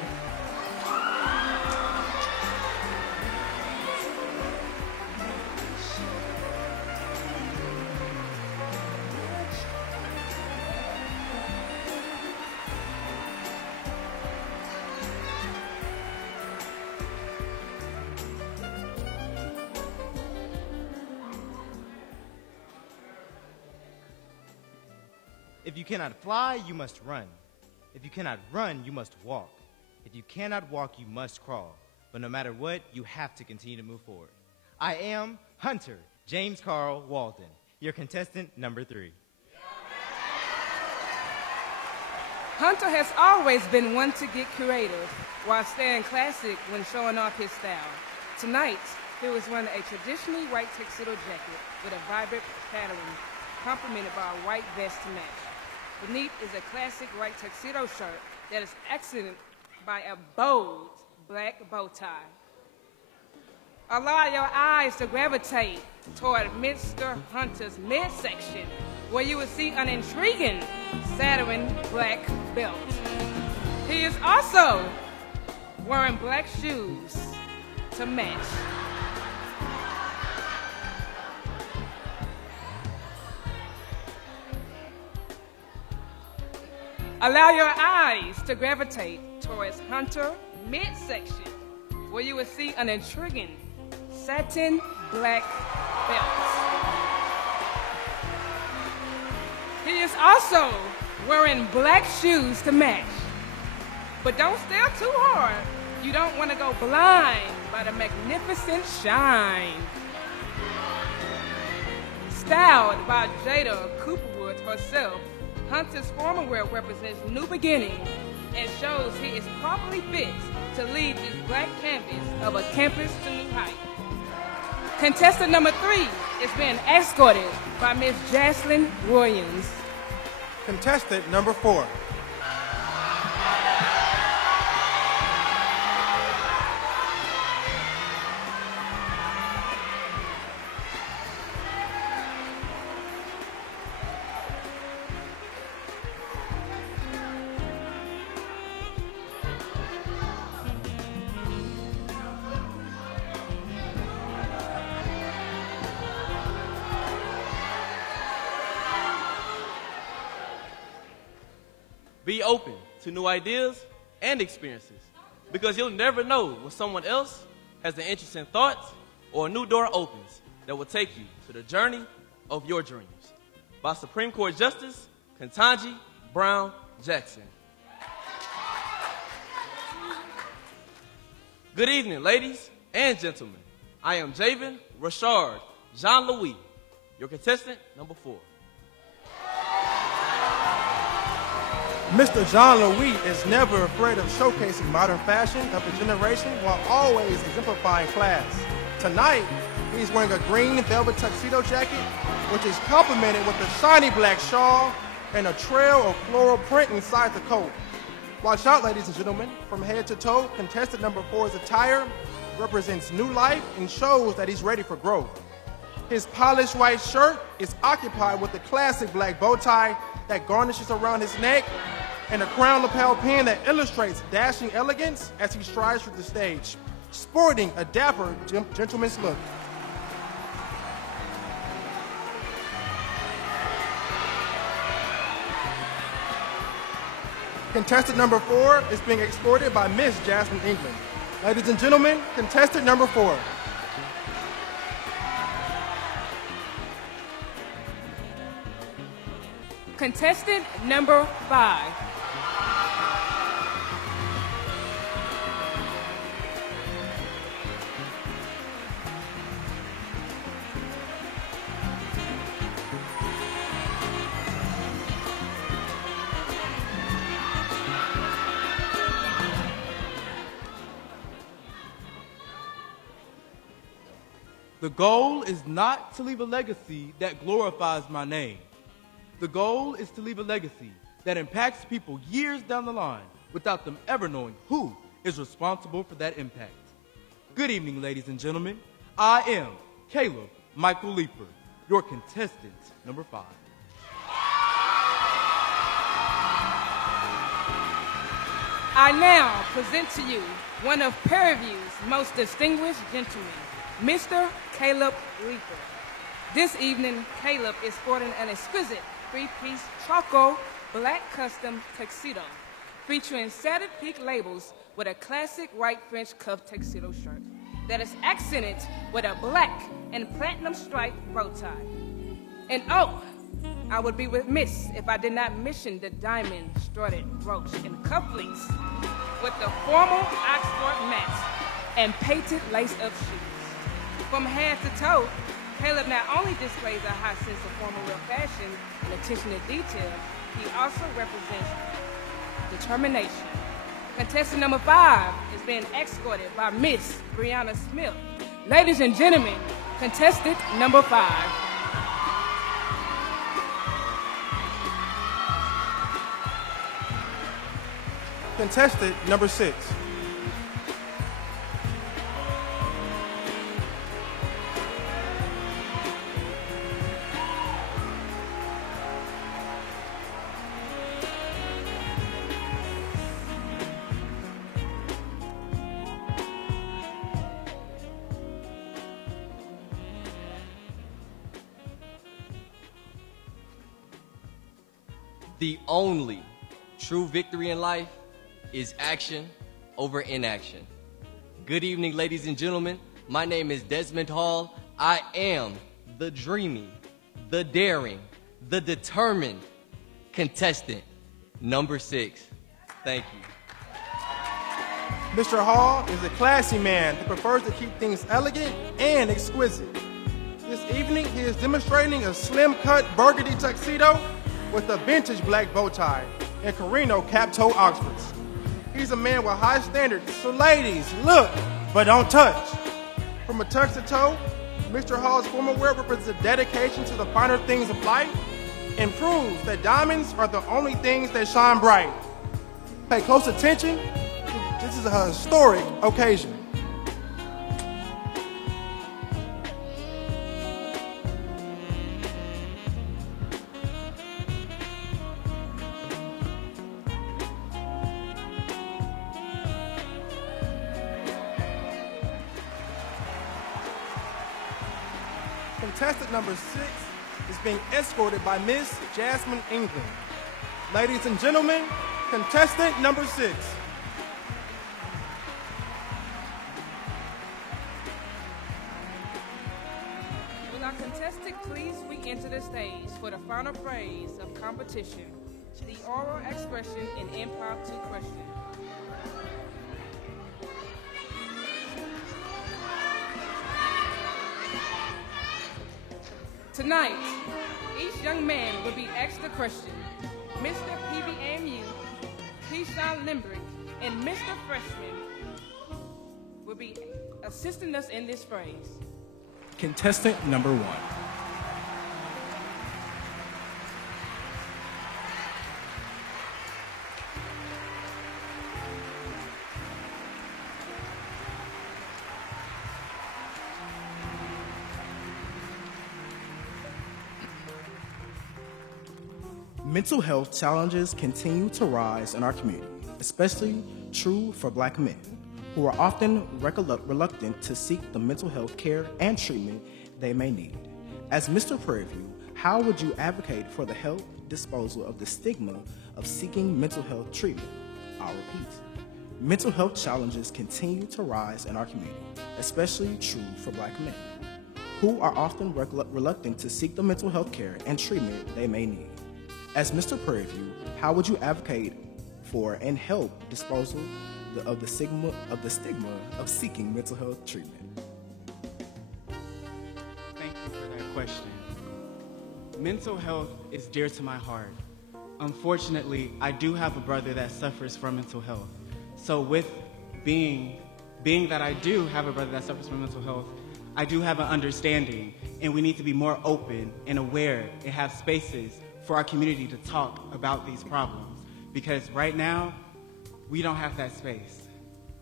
If you cannot fly, you must run. If you cannot run, you must walk. If you cannot walk, you must crawl. But no matter what, you have to continue to move forward. I am Hunter James Carl Walden, your contestant number 3. Hunter has always been one to get creative while staying classic when showing off his style. Tonight, he was wearing a traditionally white tuxedo jacket with a vibrant pattern complemented by a white vest to match. Beneath is a classic white tuxedo shirt that is accented by a bold black bow tie. Allow your eyes to gravitate toward Mr. Hunter's midsection, where you will see an intriguing satin black belt. He is also wearing black shoes to match. Allow your eyes to gravitate towards Hunter midsection, where you will see an intriguing satin black belt. He is also wearing black shoes to match. But don't stare too hard. You don't want to go blind by the magnificent shine. Styled by Jada Cooperwood herself, Hunter's formal wear represents new beginnings and shows he is properly fit to lead this black canvas of a campus to new height. Contestant number 3 is being escorted by Miss Jaslyn Williams. Contestant number 4. Be open to new ideas and experiences, because you'll never know when someone else has an interesting thought or a new door opens that will take you to the journey of your dreams. By Supreme Court Justice Ketanji Brown Jackson. Good evening, ladies and gentlemen. I am Javen Rashard Jean-Louis, your contestant number 4. Mr. Jean-Louis is never afraid of showcasing modern fashion of the generation while always exemplifying class. Tonight, he's wearing a green velvet tuxedo jacket, which is complemented with a shiny black shawl and a trail of floral print inside the coat. Watch out, ladies and gentlemen. From head to toe, contestant number 4's attire represents new life and shows that he's ready for growth. His polished white shirt is occupied with a classic black bow tie that garnishes around his neck and a crown lapel pin that illustrates dashing elegance as he strides through the stage, sporting a dapper gentleman's look. Contestant number 4 is being escorted by Miss Jasmine England. Ladies and gentlemen, contestant number 4. Contestant number 5. The goal is not to leave a legacy that glorifies my name. The goal is to leave a legacy that impacts people years down the line without them ever knowing who is responsible for that impact. Good evening, ladies and gentlemen. I am Caleb Michael Leeper, your contestant number 5. I now present to you one of Prairie View's most distinguished gentlemen, Mr. Caleb Leeper. This evening, Caleb is sporting an exquisite 3-piece charcoal black custom tuxedo featuring satin peak labels with a classic white French cuff tuxedo shirt that is accented with a black and platinum striped bow tie. And oh, I would be remiss if I did not mention the diamond studded brooch and cufflinks with the formal Oxford mats and painted lace-up shoes. From head to toe, Caleb not only displays a high sense of formal real fashion and attention to detail, he also represents determination. Contestant number 5 is being escorted by Miss Brianna Smith. Ladies and gentlemen, contestant number 5. Contestant number 6. The only true victory in life is action over inaction. Good evening, ladies and gentlemen. My name is Desmond Hall. I am the dreamy, the daring, the determined contestant number 6. Thank you. Mr. Hall is a classy man who prefers to keep things elegant and exquisite. This evening, he is demonstrating a slim-cut burgundy tuxedo with a vintage black bow tie and Carino cap-toe Oxfords. He's a man with high standards, so ladies, look, but don't touch. From a tux to toe, Mr. Hall's formal wear represents a dedication to the finer things of life and proves that diamonds are the only things that shine bright. Pay close attention. This is a historic occasion. Contestant number 6 is being escorted by Miss Jasmine England. Ladies and gentlemen, Contestant number 6. Will our contestant please re-enter the stage for the final phase of competition, the oral expression and impromptu question. Tonight, each young man will be asked a question. Mr. PVAMU, Keyshawn Limbrick, and Mr. Freshman will be assisting us in this phrase. Contestant number 1. Mental health challenges continue to rise in our community, especially true for Black men, who are often reluctant to seek the mental health care and treatment they may need. As Mr. Prairie View, how would you advocate for the health disposal of the stigma of seeking mental health treatment? I'll repeat. Mental health challenges continue to rise in our community, especially true for Black men, who are often reluctant to seek the mental health care and treatment they may need. As Mr. Prairie View, how would you advocate for and help disposal of the stigma of seeking mental health treatment? Thank you for that question. Mental health is dear to my heart. Unfortunately, I do have a brother that suffers from mental health. So with being that I do have a brother that suffers from mental health, I do have an understanding, and we need to be more open and aware and have spaces for our community to talk about these problems. Because right now, we don't have that space.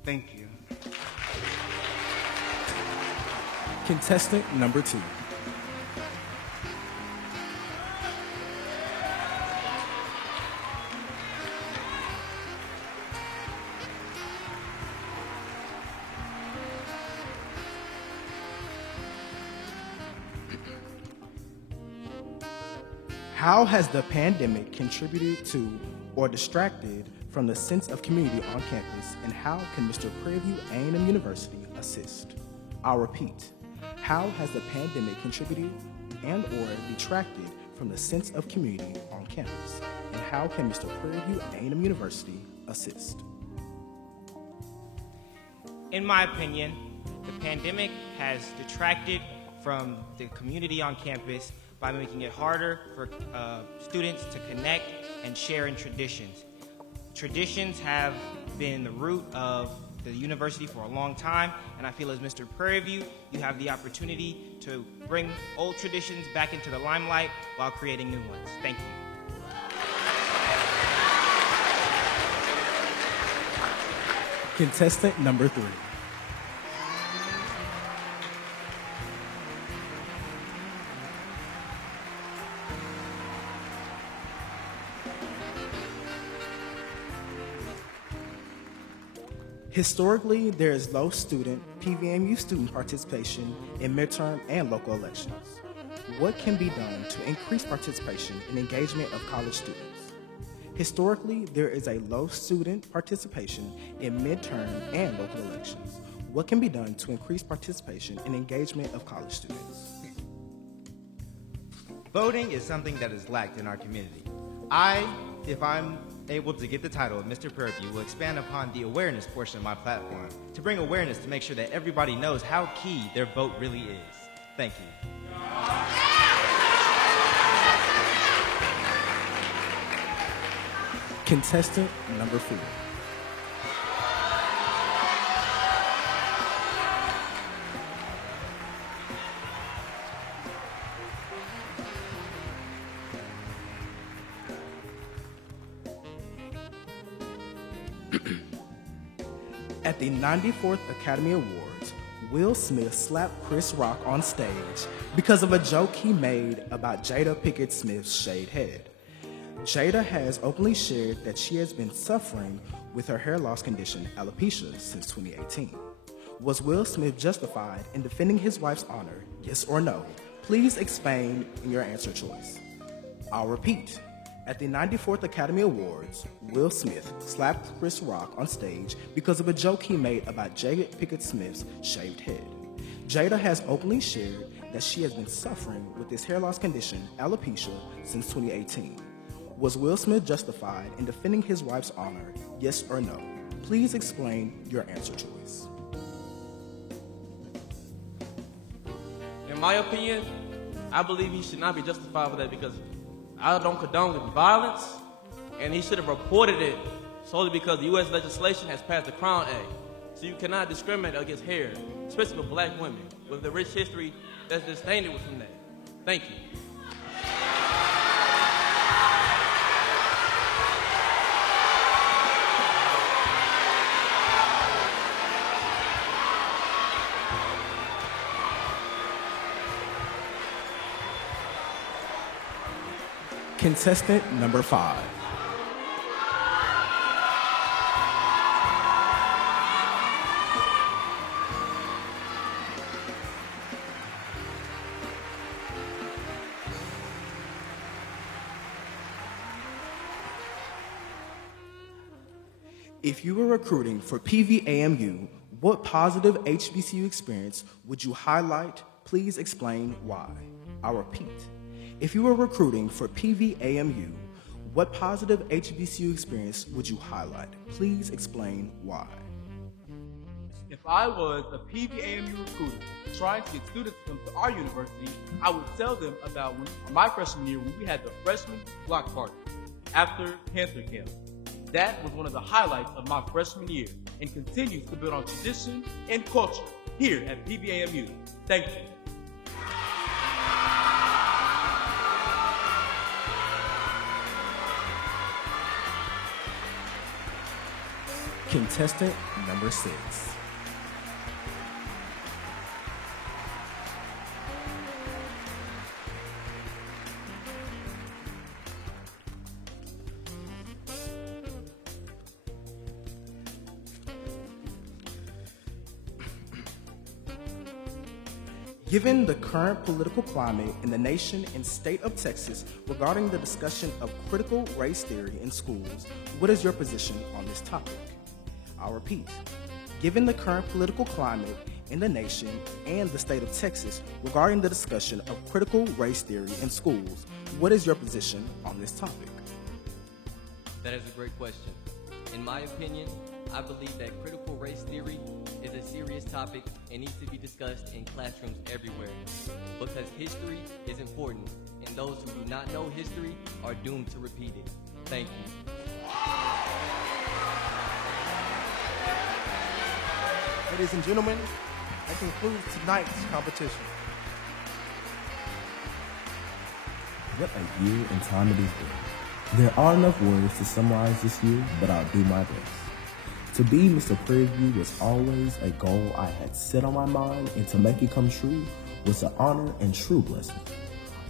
Thank you. Contestant number 2. How has the pandemic contributed to or distracted from the sense of community on campus, and how can Mr. Prairie View A&M University assist? I'll repeat. How has the pandemic contributed and or detracted from the sense of community on campus, and how can Mr. Prairie View A&M University assist? In my opinion, the pandemic has detracted from the community on campus by making it harder for students to connect and share in traditions. Traditions have been the root of the university for a long time, and I feel as Mr. Prairie View, you have the opportunity to bring old traditions back into the limelight while creating new ones. Thank you. Contestant number 3. Historically, there is low PVMU student participation in midterm and local elections. What can be done to increase participation and engagement of college students? Historically, there is a low student participation in midterm and local elections. What can be done to increase participation and engagement of college students? Voting is something that is lacked in our community. If I'm able to get the title of Mr. Prairie View, will expand upon the awareness portion of my platform to bring awareness to make sure that everybody knows how key their vote really is. Thank you. Contestant number 4. At the 94th Academy Awards, Will Smith slapped Chris Rock on stage because of a joke he made about Jada Pinkett Smith's shaved head. Jada has openly shared that she has been suffering with her hair loss condition, alopecia, since 2018. Was Will Smith justified in defending his wife's honor, yes or no? Please explain in your answer choice. I'll repeat. At the 94th Academy Awards, Will Smith slapped Chris Rock on stage because of a joke he made about Jada Pinkett Smith's shaved head. Jada has openly shared that she has been suffering with this hair loss condition, alopecia, since 2018. Was Will Smith justified in defending his wife's honor, yes or no? Please explain your answer choice. In my opinion, I believe he should not be justified for that because I don't condone violence, and he should have reported it solely because the U.S. legislation has passed the Crown Act. So you cannot discriminate against hair, especially for black women, with the rich history that's distinguished from that. Thank you. Contestant number 5. If you were recruiting for PVAMU, what positive HBCU experience would you highlight? Please explain why. I'll repeat. If you were recruiting for PVAMU, what positive HBCU experience would you highlight? Please explain why. If I was a PVAMU recruiter trying to get students to come to our university, I would tell them about my freshman year when we had the freshman block party after Panther Camp. That was one of the highlights of my freshman year and continues to build on tradition and culture here at PVAMU. Thank you. Contestant number 6. Given the current political climate in the nation and state of Texas regarding the discussion of critical race theory in schools, what is your position on this topic? I'll repeat. Given the current political climate in the nation and the state of Texas regarding the discussion of critical race theory in schools, what is your position on this topic? That is a great question. In my opinion, I believe that critical race theory is a serious topic and needs to be discussed in classrooms everywhere because history is important and those who do not know history are doomed to repeat it. Thank you. Ladies and gentlemen, that concludes tonight's competition. What a year and time it has been. There are enough words to summarize this year, but I'll do my best. To be Mr. Prairie View was always a goal I had set on my mind, and to make it come true was an honor and true blessing.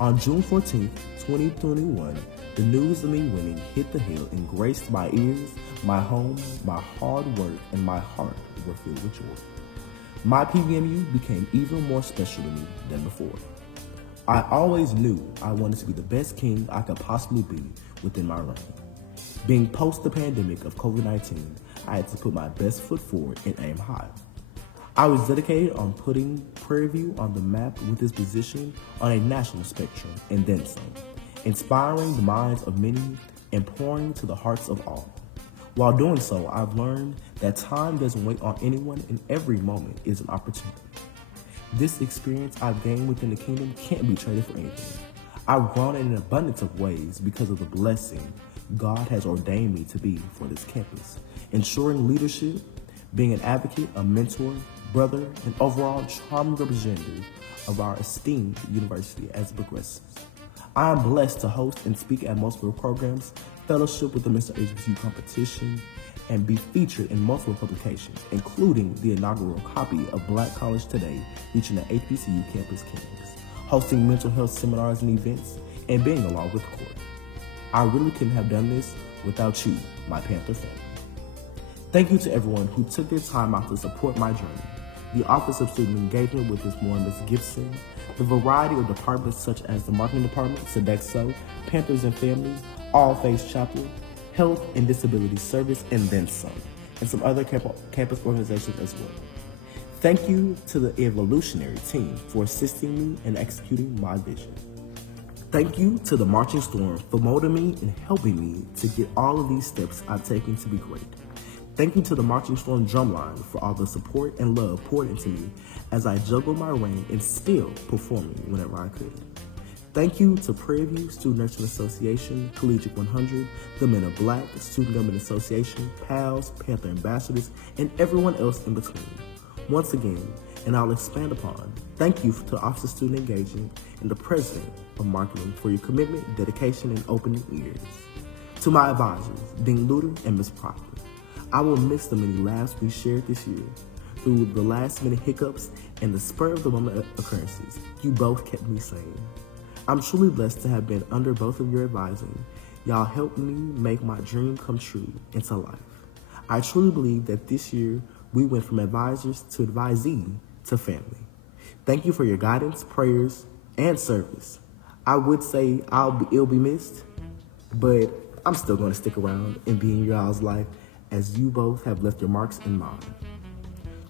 On June 14th, 2021, the news of me winning hit the hill and graced my ears, my home, my hard work, and my heart were filled with joy. My PVMU became even more special to me than before. I always knew I wanted to be the best king I could possibly be within my reign. Being post the pandemic of COVID-19, I had to put my best foot forward and aim high. I was dedicated on putting Prairie View on the map with its position on a national spectrum and then some, inspiring the minds of many and pouring to the hearts of all. While doing so, I've learned that time doesn't wait on anyone and every moment is an opportunity. This experience I've gained within the kingdom can't be traded for anything. I've grown in an abundance of ways because of the blessing God has ordained me to be for this campus, ensuring leadership, being an advocate, a mentor, brother, and overall charming representative of our esteemed university as it progresses. I am blessed to host and speak at multiple programs, fellowship with the Mr. HBCU competition, and be featured in multiple publications, including the inaugural copy of Black College Today featuring the HBCU Campus Kings, hosting mental health seminars and events, and being along with the court. I really couldn't have done this without you, my Panther family. Thank you to everyone who took their time out to support my journey. The Office of Student Engagement with Ms. Moore and Ms. Gibson, the variety of departments such as the Marketing Department, Sodexo, Panthers and Family, All Faith Chapel, Health and Disability Service, and then some, and some other campus organizations as well. Thank you to the Evolutionary team for assisting me in executing my vision. Thank you to the Marching Storm for molding me and helping me to get all of these steps I've taken to be great. Thank you to the Marching Storm drumline for all the support and love poured into me as I juggled my reign and still performing whenever I could. Thank you to Prairie View Student Nursing Association, Collegiate 100, the Men of Black, Student Government Association, PALS, Panther Ambassadors, and everyone else in between. Once again, and I'll expand upon, thank you to the Office of Student Engagement and the President of Marketing for your commitment, dedication, and opening ears. To my advisors, Dean Luter and Ms. Proctor, I will miss the many laughs we shared this year. Through the last-minute hiccups and the spur-of-the-moment occurrences, you both kept me sane. I'm truly blessed to have been under both of your advising. Y'all helped me make my dream come true into life. I truly believe that this year we went from advisors to advisee to family. Thank you for your guidance, prayers, and service. I would say it'll be missed, but I'm still going to stick around and be in y'all's life as you both have left your marks in mine.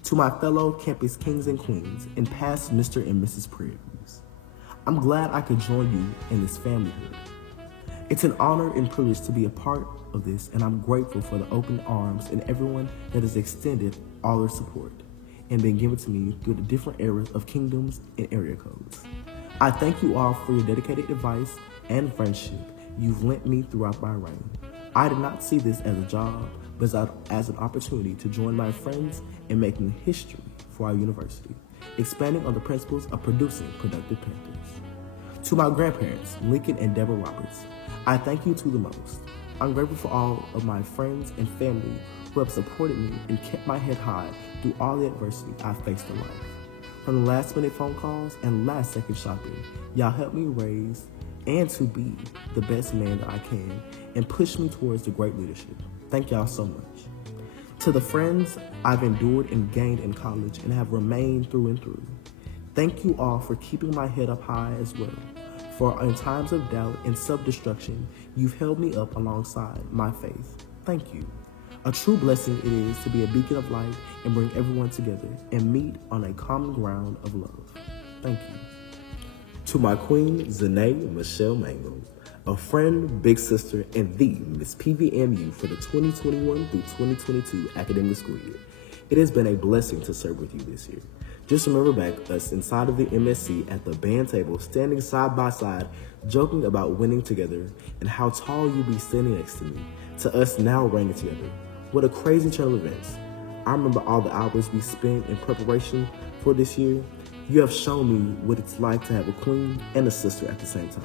To my fellow campus kings and queens and past Mr. and Mrs. Prairie Views, I'm glad I could join you in this familyhood. It's an honor and privilege to be a part of this, and I'm grateful for the open arms and everyone that has extended all their support and been given to me through the different eras of kingdoms and area codes. I thank you all for your dedicated advice and friendship you've lent me throughout my reign. I did not see this as a job, but as an opportunity to join my friends in making history for our university, expanding on the principles of producing productive Panthers. To my grandparents, Lincoln and Deborah Roberts, I thank you to the most. I'm grateful for all of my friends and family who have supported me and kept my head high through all the adversity I've faced in life. From the last-minute phone calls and last-second shopping, y'all helped me raise and to be the best man that I can and push me towards the great leadership. Thank y'all so much. To the friends I've endured and gained in college and have remained through and through, thank you all for keeping my head up high as well. For in times of doubt and self-destruction, you've held me up alongside my faith. Thank you. A true blessing it is to be a beacon of light and bring everyone together and meet on a common ground of love. Thank you. To my queen, Zanae Michelle Mango, a friend, big sister, and the Miss PVMU for the 2021 through 2022 academic school year. It has been a blessing to serve with you this year. Just remember back us inside of the MSC at the band table, standing side by side, joking about winning together and how tall you'd be standing next to me, to us now reigning together. What a crazy turn of events. I remember all the hours we spent in preparation for this year. You have shown me what it's like to have a queen and a sister at the same time.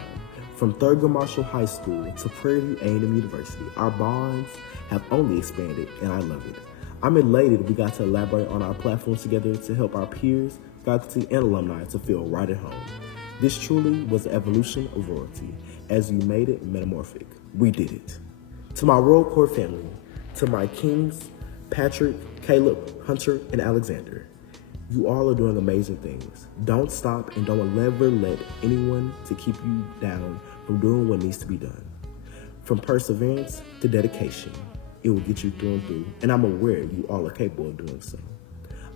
From Thurgood Marshall High School to Prairie View A&M University, our bonds have only expanded, and I love it. I'm elated we got to elaborate on our platforms together to help our peers, faculty, and alumni to feel right at home. This truly was the evolution of royalty, as you made it metamorphic. We did it. To my Royal Court family, to my kings, Patrick, Caleb, Hunter, and Alexander, you all are doing amazing things. Don't stop and don't ever let anyone to keep you down from doing what needs to be done. From perseverance to dedication, it will get you through and through, and I'm aware you all are capable of doing so.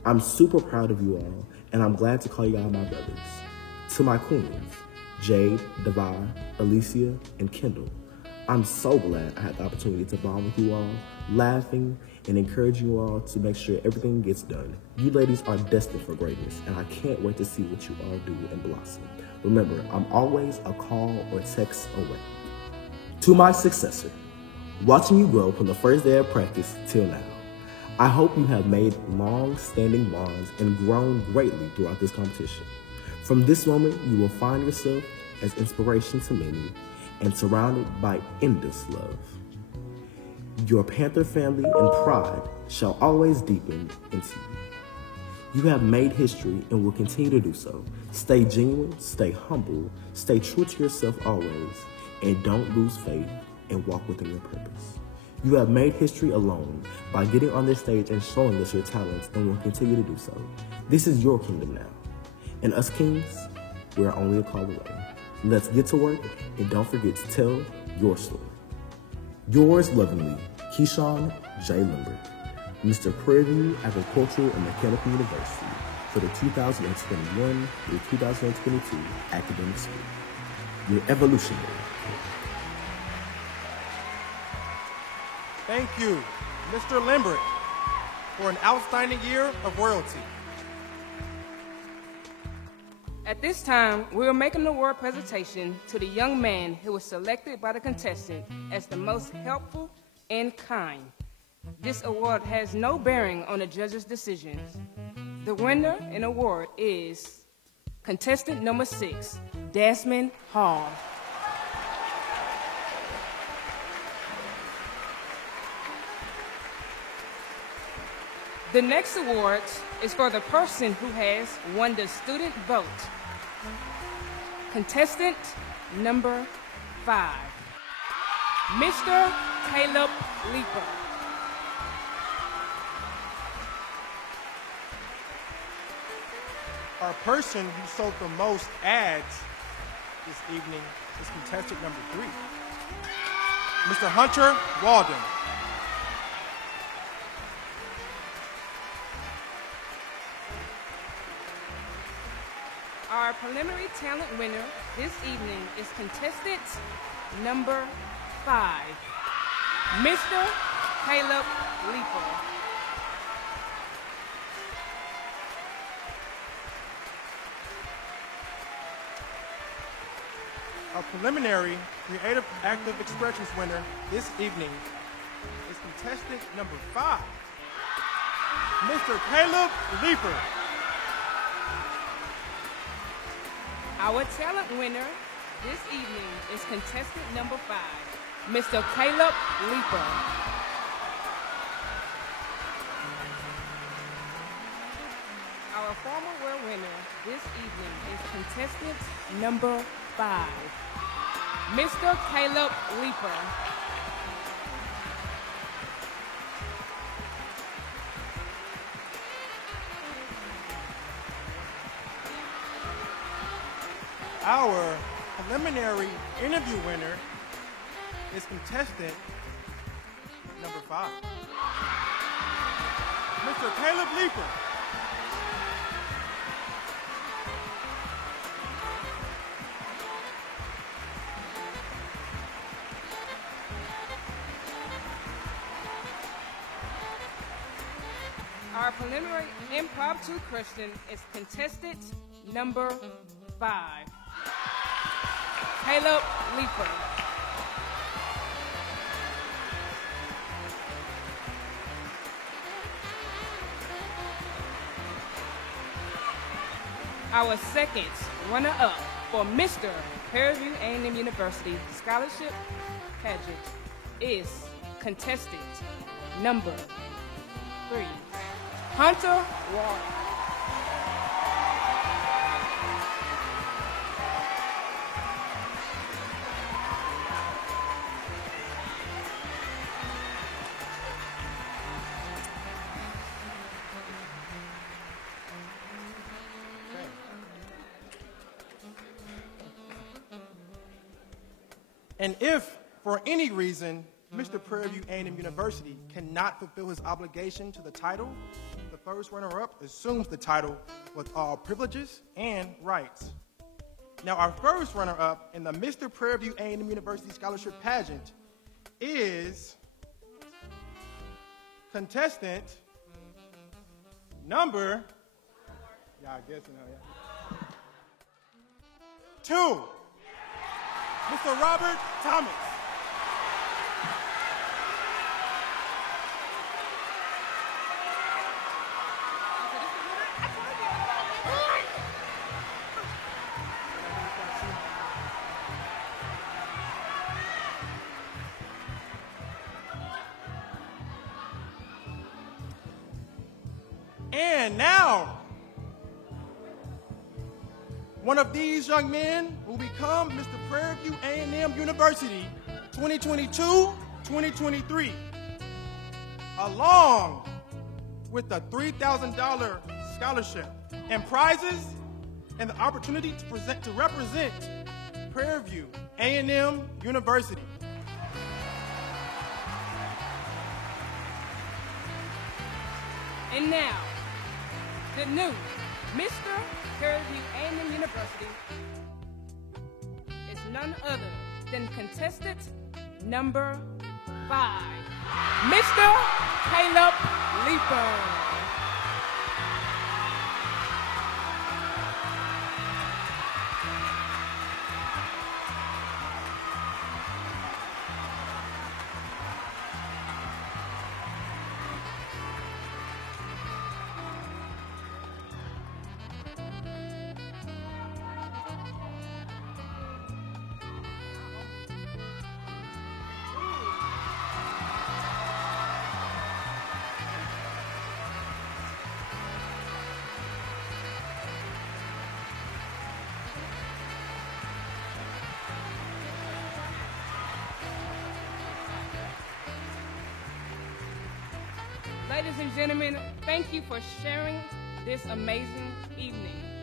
I'm super proud of you all, and I'm glad to call you all my brothers. To my queens, Jade, Devi, Alicia, and Kendall, I'm so glad I had the opportunity to bond with you all, laughing and encouraging you all to make sure everything gets done. You ladies are destined for greatness, and I can't wait to see what you all do and blossom. Remember, I'm always a call or text away. To my successor, watching you grow from the first day of practice till now, I hope you have made long-standing bonds and grown greatly throughout this competition. From this moment, you will find yourself as inspiration to many and surrounded by endless love. Your Panther family and pride shall always deepen into you. You have made history and will continue to do so. Stay genuine, stay humble, stay true to yourself always, and don't lose faith and walk within your purpose. You have made history alone by getting on this stage and showing us your talents and will continue to do so. This is your kingdom now. And us kings, we are only a call away. Let's get to work and don't forget to tell your story. Yours lovingly, Keyshawn J. Lambert, Mr. Prairie View Agricultural and Mechanical University for the 2021 through 2022 academic school. Your evolutionary. Thank you, Mr. Lambert, for an outstanding year of royalty. At this time, we will make an award presentation to the young man who was selected by the contestant as the most helpful and kind. This award has no bearing on the judges' decisions. The winner and award is contestant number 6, Desmond Hall. The next award is for the person who has won the student vote. Contestant number 5, Mr. Caleb Leeper. Our person who sold the most ads this evening is contestant number 3, Mr. Hunter Walden. Our preliminary talent winner this evening is contestant number 5, Mr. Caleb Leeper. Our preliminary Creative Active Expressions winner this evening is contestant number 5, Mr. Caleb Leeper. Our talent winner this evening is contestant number 5, Mr. Caleb Leeper. Our former world winner this evening is contestant number 5, Mr. Caleb Leeper. Our preliminary interview winner is contestant number 5, Mr. Caleb Leeper. Our preliminary impromptu question is contestant number 5, Caleb Leeper. Our second runner-up for Mr. Prairie View A&M University Scholarship Pageant is contestant number 3, Hunter Walden. And if, for any reason, Mr. Prairie View A&M University cannot fulfill his obligation to the title, the first runner-up assumes the title with all privileges and rights. Now, our first runner-up in the Mr. Prairie View A&M University Scholarship Pageant is contestant number, y'all guessing how, yeah, 2, Mr. Robert Thomas. And now, one of these young men will become Mr. Prairie View A&M University 2022-2023, along with a $3,000 scholarship and prizes and the opportunity to represent Prairie View A&M University. And now, the new Mr. Prairie View A&M University is none other than contestant number 5, Mr. Caleb Leeper. Ladies and gentlemen, thank you for sharing this amazing evening.